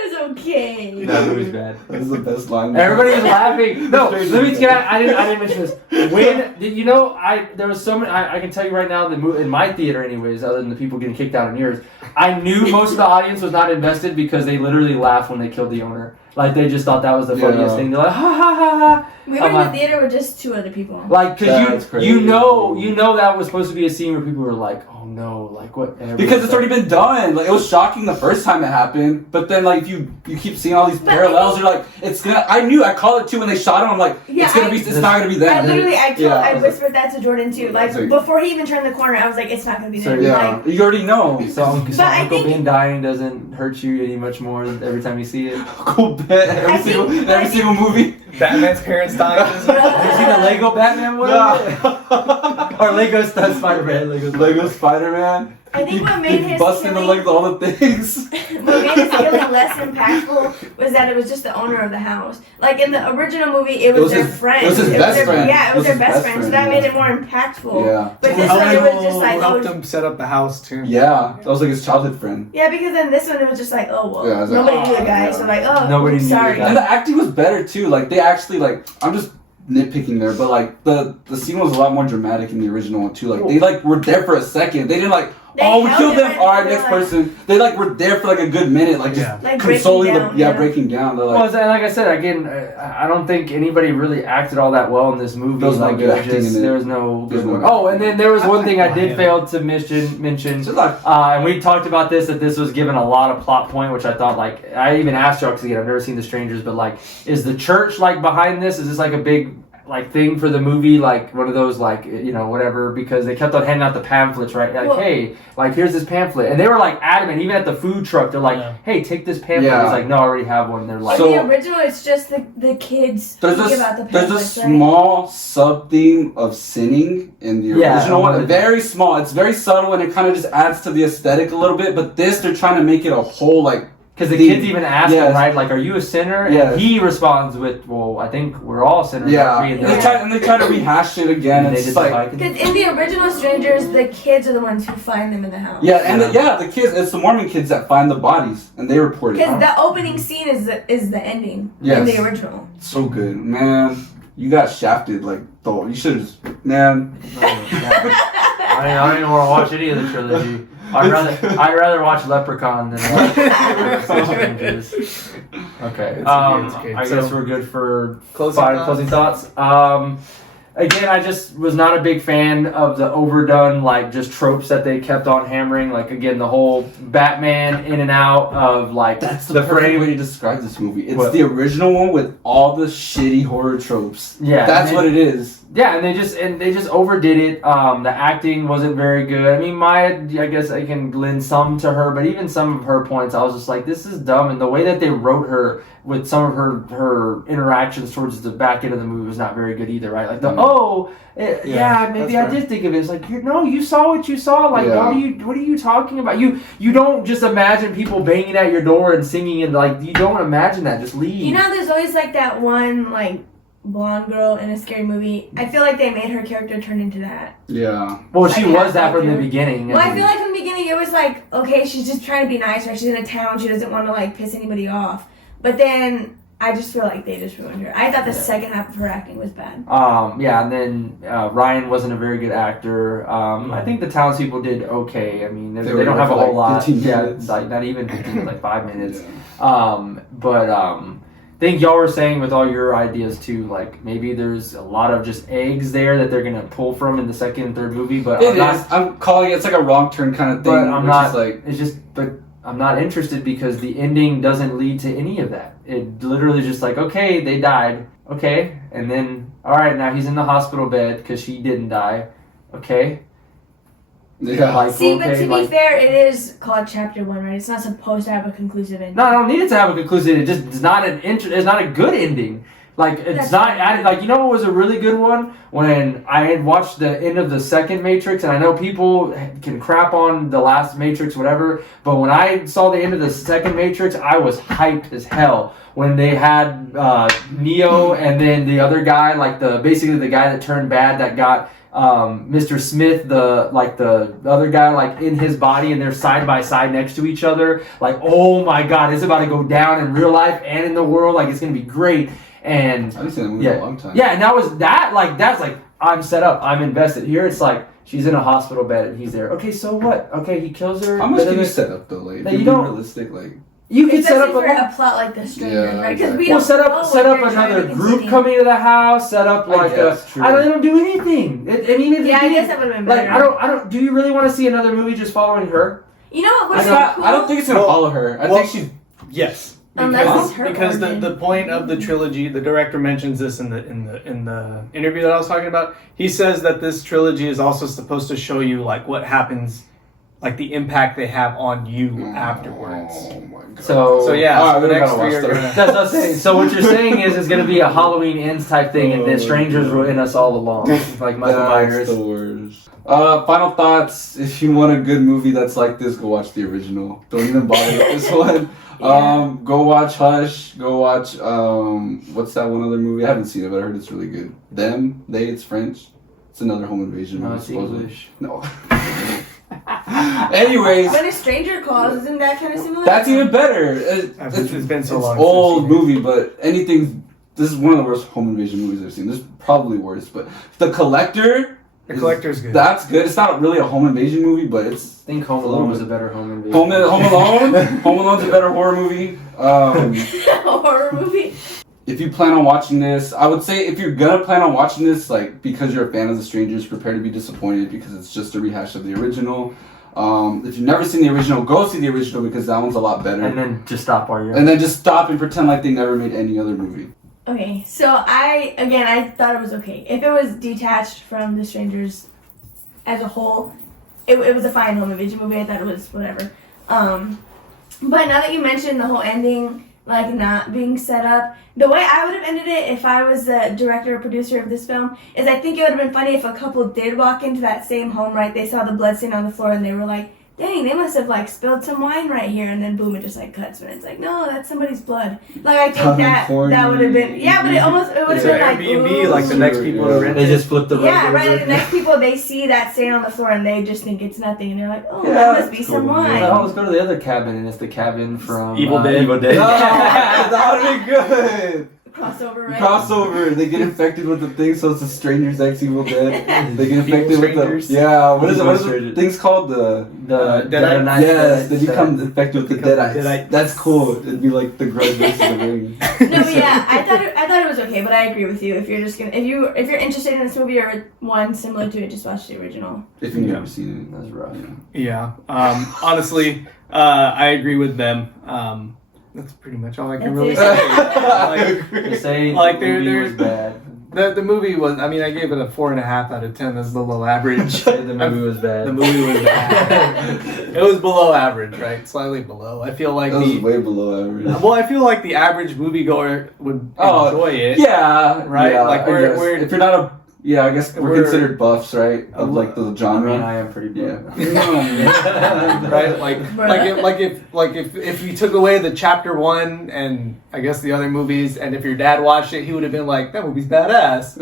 was okay. That movie's bad. That was the best line. Everybody was laughing. No, let me get. I didn't mention this. When you know, there was so many. I can tell you right now, in my theater, anyways, other than the people getting kicked out in yours, I knew most of the audience was not invested because they literally laughed when they killed the owner. Like they just thought that was the funniest thing. They're like, ha ha ha ha. We were in the theater with just 2 other people. Like, cause you know that was supposed to be a scene where people were like, oh no, like what? Because it's already been done. Like it was shocking the first time it happened, but then like you keep seeing all these parallels. You're like, it's gonna. I called it too when they shot him. I'm like, it's gonna be. It's not gonna be that. I whispered that to Jordan too. Like before he even turned the corner, I was like, it's not gonna be that. Like, you already know. So Uncle Ben dying doesn't hurt you any much more every time you see it. Uncle Ben, every single movie. Batman's parents died. Have you seen the Lego Batman one? No. Or Lego Spider-Man. Lego Spider-Man. I think what made his busting like all the things. What made his killing less impactful was that it was just the owner of the house. Like in the original movie, it was their friend. It was his best friend. Yeah, it was their best friend. So that made it more impactful. Yeah. But this one, it was just like helped him set up the house too. Yeah, that was like his childhood friend. Yeah, because then this one it was just like, oh well, nobody knew the guy, so like, oh, nobody knew sorry. And the acting was better too. Like they actually like, I'm just nitpicking there, but like the scene was a lot more dramatic in the original one too. Like they like were there for a second. They didn't like. We killed them. All right, next person. They like were there for like a good minute, like just like consoling breaking down. They're like, well, and like I said again, I don't think anybody really acted all that well in this movie. There was no good acting in it. There was no good one. Oh, and then there was one thing I did fail to mention, and we talked about this, that this was given a lot of plot point, which I thought like I even asked y'all because again I've never seen The Strangers, but like, is the church like behind this? Is this like a big like thing for the movie, like one of those like whatever, because they kept on handing out the pamphlets, right? Like, hey, like here's this pamphlet, and they were like adamant. Even at the food truck, they're like, hey, take this pamphlet. It's like, no, I already have one. They're like, in the original, it's just the kids give out the pamphlets. There's a small sub theme of sinning in the original one. Very small. It's very subtle, and it kind of just adds to the aesthetic a little bit. But this, they're trying to make it a whole like. Because the kids even ask him, right? Like, are you a sinner? And he responds with, well, I think we're all sinners. Yeah. And they try to rehash it again. And it's like... Because in the original Strangers, the kids are the ones who find them in the house. Yeah, and the kids, it's the Mormon kids that find the bodies. And they report it. Because the opening scene is the ending in the original. So good. Man, you got shafted. Like, though. You should have just... Man. I don't even want to watch any of the trilogy. I'd rather watch Leprechaun than Strangers. Okay. I guess we're good for closing thoughts. Again, I just was not a big fan of the overdone, like, just tropes that they kept on hammering. Like, again, the whole Batman in and out of, like, that's the perfect way to describe this movie. It's the original one with all the shitty horror tropes. Yeah. That's what it is. Yeah, and they just overdid it. The acting wasn't very good. I mean, I guess I can lend some to her, but even some of her points, I was just like, this is dumb. And the way that they wrote her with some of her interactions towards the back end of the movie was not very good either, right? Like maybe I did think of it. It's like, you saw what you saw. Like, what are you talking about? You don't just imagine people banging at your door and singing, and like, you don't imagine that. Just leave. You know, there's always like that one like blonde girl in a scary movie. I feel like they made her character turn into that. Yeah. Well, she was that from the beginning. Well, I feel like from the beginning it was like, okay, she's just trying to be nice, right? She's in a town, she doesn't want to like piss anybody off. But then I just feel like they just ruined her. I thought the second half of her acting was bad. Yeah, and then Ryan wasn't a very good actor. I think the townspeople did okay. I mean, they don't have a whole lot. 15 minutes. Yeah, like not even 15, like 5 minutes. Yeah. I think y'all were saying with all your ideas too, like maybe there's a lot of just eggs there that they're gonna pull from in the second and third movie. But I'm calling it. It's like a wrong turn kind of thing. But I'm not. Like, but I'm not interested because the ending doesn't lead to any of that. It literally just like, okay, they died. Okay. And then, all right, now he's in the hospital bed because she didn't die. Okay. yeah. Like, See, but okay, to be fair, it is called Chapter 1, right? It's not supposed to have a conclusive ending. No, I don't need it to have a conclusion. It just is not it's not a good ending. Like it's That's not right. added. Like, you know what was a really good one? When I had watched the end of the second Matrix, and I know people can crap on the last Matrix, whatever. But when I saw the end of the second Matrix, I was hyped as hell. When they had Neo and then the other guy, like basically the guy that turned bad, that got Mr. Smith, the other guy, like in his body, and they're side by side next to each other. Like, oh my God, it's about to go down in real life and in the world. Like, it's gonna be great. And I haven't seen that movie in a long time. yeah, and that's like I'm set up, I'm invested. Here it's like she's in a hospital bed and he's there. Okay, so what? Okay, he kills her. How much can you set up though? Like, That if you you're don't- realistic, like. You could set up Especially for a plot like The Strangers, Yeah, right? Because we exactly. Well, don't set know up what another they're trying to group continue. coming to the house. Set up I like guess, true. I don't do anything. I mean, if Yeah, you I did, guess that would have been like better. I don't. Do you really want to see another movie just following her? You know what was It's so not, cool? I don't think it's gonna Well- follow her. I well- think she's. Yes. Unless Because, it's her because origin. the point of the trilogy, the director mentions this in the interview that I was talking about. He says that this trilogy is also supposed to show you like what happens, like the impact they have on you afterwards. Oh my god. So Yeah, All right, so the we next gotta three watch are that. gonna. That's what I'm saying. So what you're saying is it's gonna be a Halloween ends type thing, and the strangers were in us all along, like Michael Myers. That's the worst. Final thoughts. If you want a good movie that's like this, go watch the original. Don't even bother with this one. Yeah. Go watch Hush. Go watch what's that one other movie? I haven't seen it, but I heard it's really good. Them, They, it's French. It's another home invasion No, movie. it's supposedly. English. No. Anyways, When a stranger calls, isn't that kind of similar? that's even better. It's been so long. It's old since I've seen movie, but anything. This is one of the worst home invasion movies I've seen. This is probably worse, but The Collector. it. The Collector's good. That's good. It's not really a home invasion movie, but it's I think Home Alone was a better home invasion. Home Alone. Home Alone's a better horror movie. horror movie. If you plan on watching this, I would say if you're gonna plan on watching this, like because you're a fan of The Strangers, prepare to be disappointed because it's just a rehash of the original. If you've never seen the original, go see the original because that one's a lot better. And then just stop while you're. And then just stop and pretend like they never made any other movie. Okay, so I thought it was okay. If it was detached from The Strangers as a whole, it was a fine home invasion movie. I thought it was whatever. But now that you mentioned the whole ending, like not being set up, the way I would have ended it if I was the director or producer of this film is I think it would have been funny if a couple did walk into that same home, right? They saw the blood stain on the floor and they were like, dang, they must have like spilled some wine right here, and then boom, it just like cuts, and it's like, no, that's somebody's blood. Like I think Kinda that corny. would have been, yeah, but it would have It's been an like Airbnb, like the ooh. next people to rent They it. just flipped the Yeah, road right. over. Like the next people, they see that stain on the floor and they just think it's nothing, and they're like, oh, Yeah, that must be that's some cool. wine. Oh, let's go to the other cabin, and it's the cabin from Evil Dead. Evil Dead. that would be good. Crossover, right? Crossover. They get infected with the thing, so it's the Strangers X Evil Dead. They get infected with Strangers. the What is the Strangers. thing's called? The Deadite. yes. Then you become infected with the Become Deadites. Deadites. That's cool. It'd be like the Grudge versus the Ring. No, but yeah, I thought it was okay, but I agree with you. If you're just gonna, if you're interested in this movie or one similar to it, just watch the original. If you've Yeah. never seen it, That's rough. Yeah. Honestly, I agree with them. That's pretty much all I can That's really it. say. To say Like, the there- movie there's- was bad. The movie was. I mean, I gave it a 4.5 out of 10 as below average. Say the movie was bad. The movie was bad. It was below average, right? Slightly below. I feel like that was way below average. well, I feel like the average moviegoer would Oh, enjoy it. Yeah, Right? Yeah, Like, I we're- guess. we're- if you're not a I guess we're we're- considered buffs, right? Of like the I genre. mean, I am pretty Yeah. bad. Right, like if you took away the chapter 1 and I guess the other movies, and if your dad watched it, he would have been like, "That movie's badass."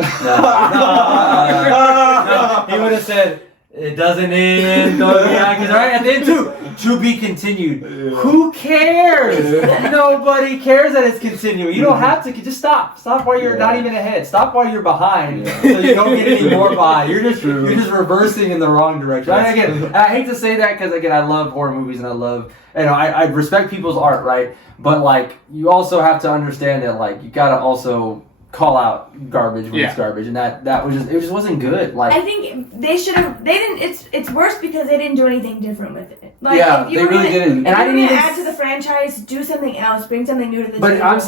He would have said, It doesn't end. Because right at the end too, to be continued. Who cares? Nobody cares that it's continuing. You don't have to. Just stop. Stop while you're not even ahead. Stop while you're behind, so you don't get any more behind. You're just reversing in the wrong direction. I hate to say that because again, I love horror movies and I love I respect people's art, right? But like you also have to understand that like you gotta also call out garbage when it's garbage, and that was just it just wasn't good. Like I think they should have. They didn't. It's worse because they didn't do anything different with it. Like Yeah, if you they really didn't. And I didn't even even add to the franchise. Do something else. Bring something new to the. But table. I'm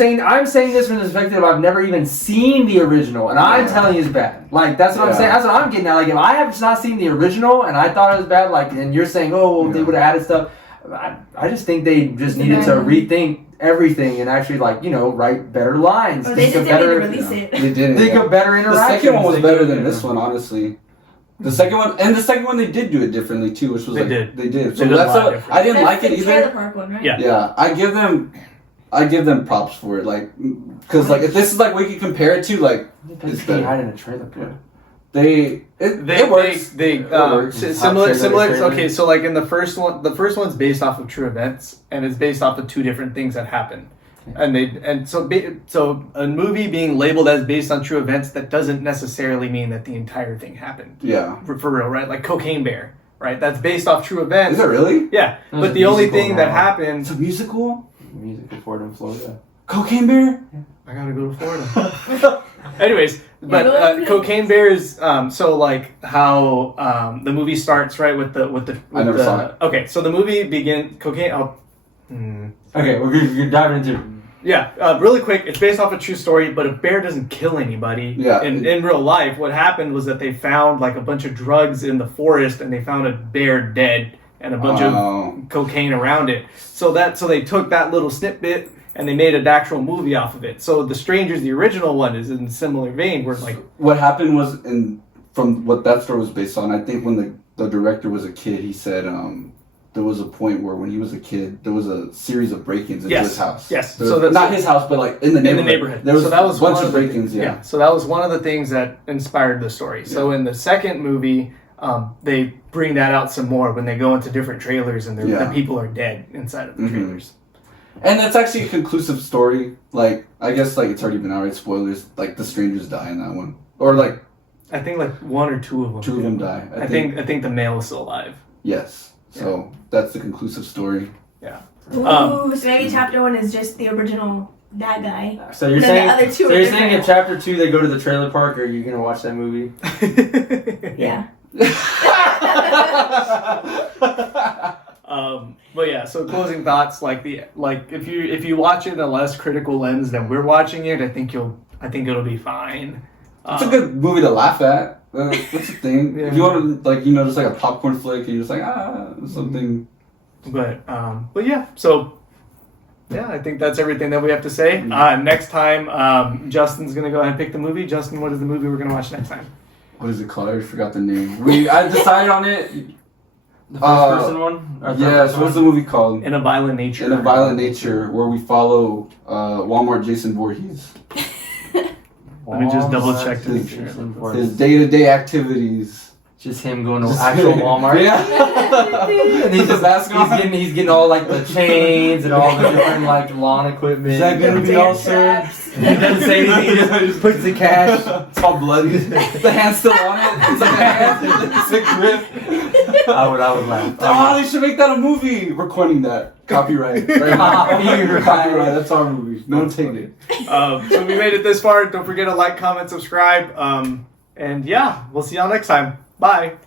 saying this from the perspective of I've never even seen the original, and I'm telling you it's bad. Like that's what I'm saying. That's what I'm getting at. Like if I have not seen the original and I thought it was bad, like and you're saying, oh, well, they would have added stuff. I just think they just needed to rethink everything and actually write better lines. Or they just didn't release it. They didn't. Think of better The interactions. second one was better than this one, honestly. The second one they did do it differently too, which was they did. So that's I didn't like it either. Trailer Park one, right? Yeah. I give them props for it, like, because like if this is like what you can compare it to, like, it's better. Hide in a trailer park. It works. It works. Similar. Okay, so like in the first one's based off of true events, and it's based off of two different things that happened. And so a movie being labeled as based on true events, that doesn't necessarily mean that the entire thing happened. Yeah. For real, right? Like Cocaine Bear, right? That's based off true events. Is it really? Yeah. But the only thing that happened. It's a musical. Musical for it in Florida. Cocaine Bear. I gotta go to Florida. Anyways, but Cocaine Bear is so like how the movie starts, right, with the I never saw it. Okay, so the movie begins cocaine. Okay, we're diving into. Yeah, really quick. It's based off a true story, but a bear doesn't kill anybody. Yeah. In real life, what happened was that they found like a bunch of drugs in the forest, and they found a bear dead and a bunch of cocaine around it. So they took that little snippet and they made an actual movie off of it. So The Strangers, the original one, is in a similar vein. Where like what happened was from what that story was based on. I think when the director was a kid, he said there was a point where when he was a kid, there was a series of break-ins into his house. Yes. So that's not his house, but like in the neighborhood. There was, so that was a bunch one of break-ins. Yeah. So that was one of the things that inspired the story. Yeah. So in the second movie, they bring that out some more when they go into different trailers and the people are dead inside of the trailers. And that's actually a conclusive story. Like, I guess like it's already been outright spoilers. Like the strangers die in that one, or like I think like one or two of them. Two of them die. I think the male is still alive. Yes. So that's the conclusive story. Yeah. Ooh, so maybe chapter 1 is just the original that guy. So you're saying the other two you're saying in chapter 2 they go to the trailer park, or are you gonna watch that movie? Yeah. But yeah, so closing thoughts, like if you watch it in a less critical lens than we're watching it, I think it'll be fine. It's a good movie to laugh at. That's the thing. If you want to just like a popcorn flick, and you're just like something. But yeah, so yeah, I think that's everything that we have to say. Next time, Justin's gonna go ahead and pick the movie. Justin, what is the movie we're gonna watch next time? What is it called? I forgot the name. I decided on it. The first person one? Yeah, so what's the movie called? In a Violent Nature. In a Violent Nature, where we follow Walmart Jason Voorhees. Let me just double check to make sure. His day-to-day activities. Just him going to actual Walmart. Yeah. And he's getting all like the chains and all the different like lawn equipment. Is that gonna be all sir? He doesn't say anything, he just puts the cash. It's all bloody. The hand's still on it. It's like a hand. It's a grip. I would laugh. Oh, they should make that a movie. Recording that. Copyright. Copyright. That's our movie. No one take it. So we made it this far. Don't forget to like, comment, subscribe. And yeah, we'll see y'all next time. Bye.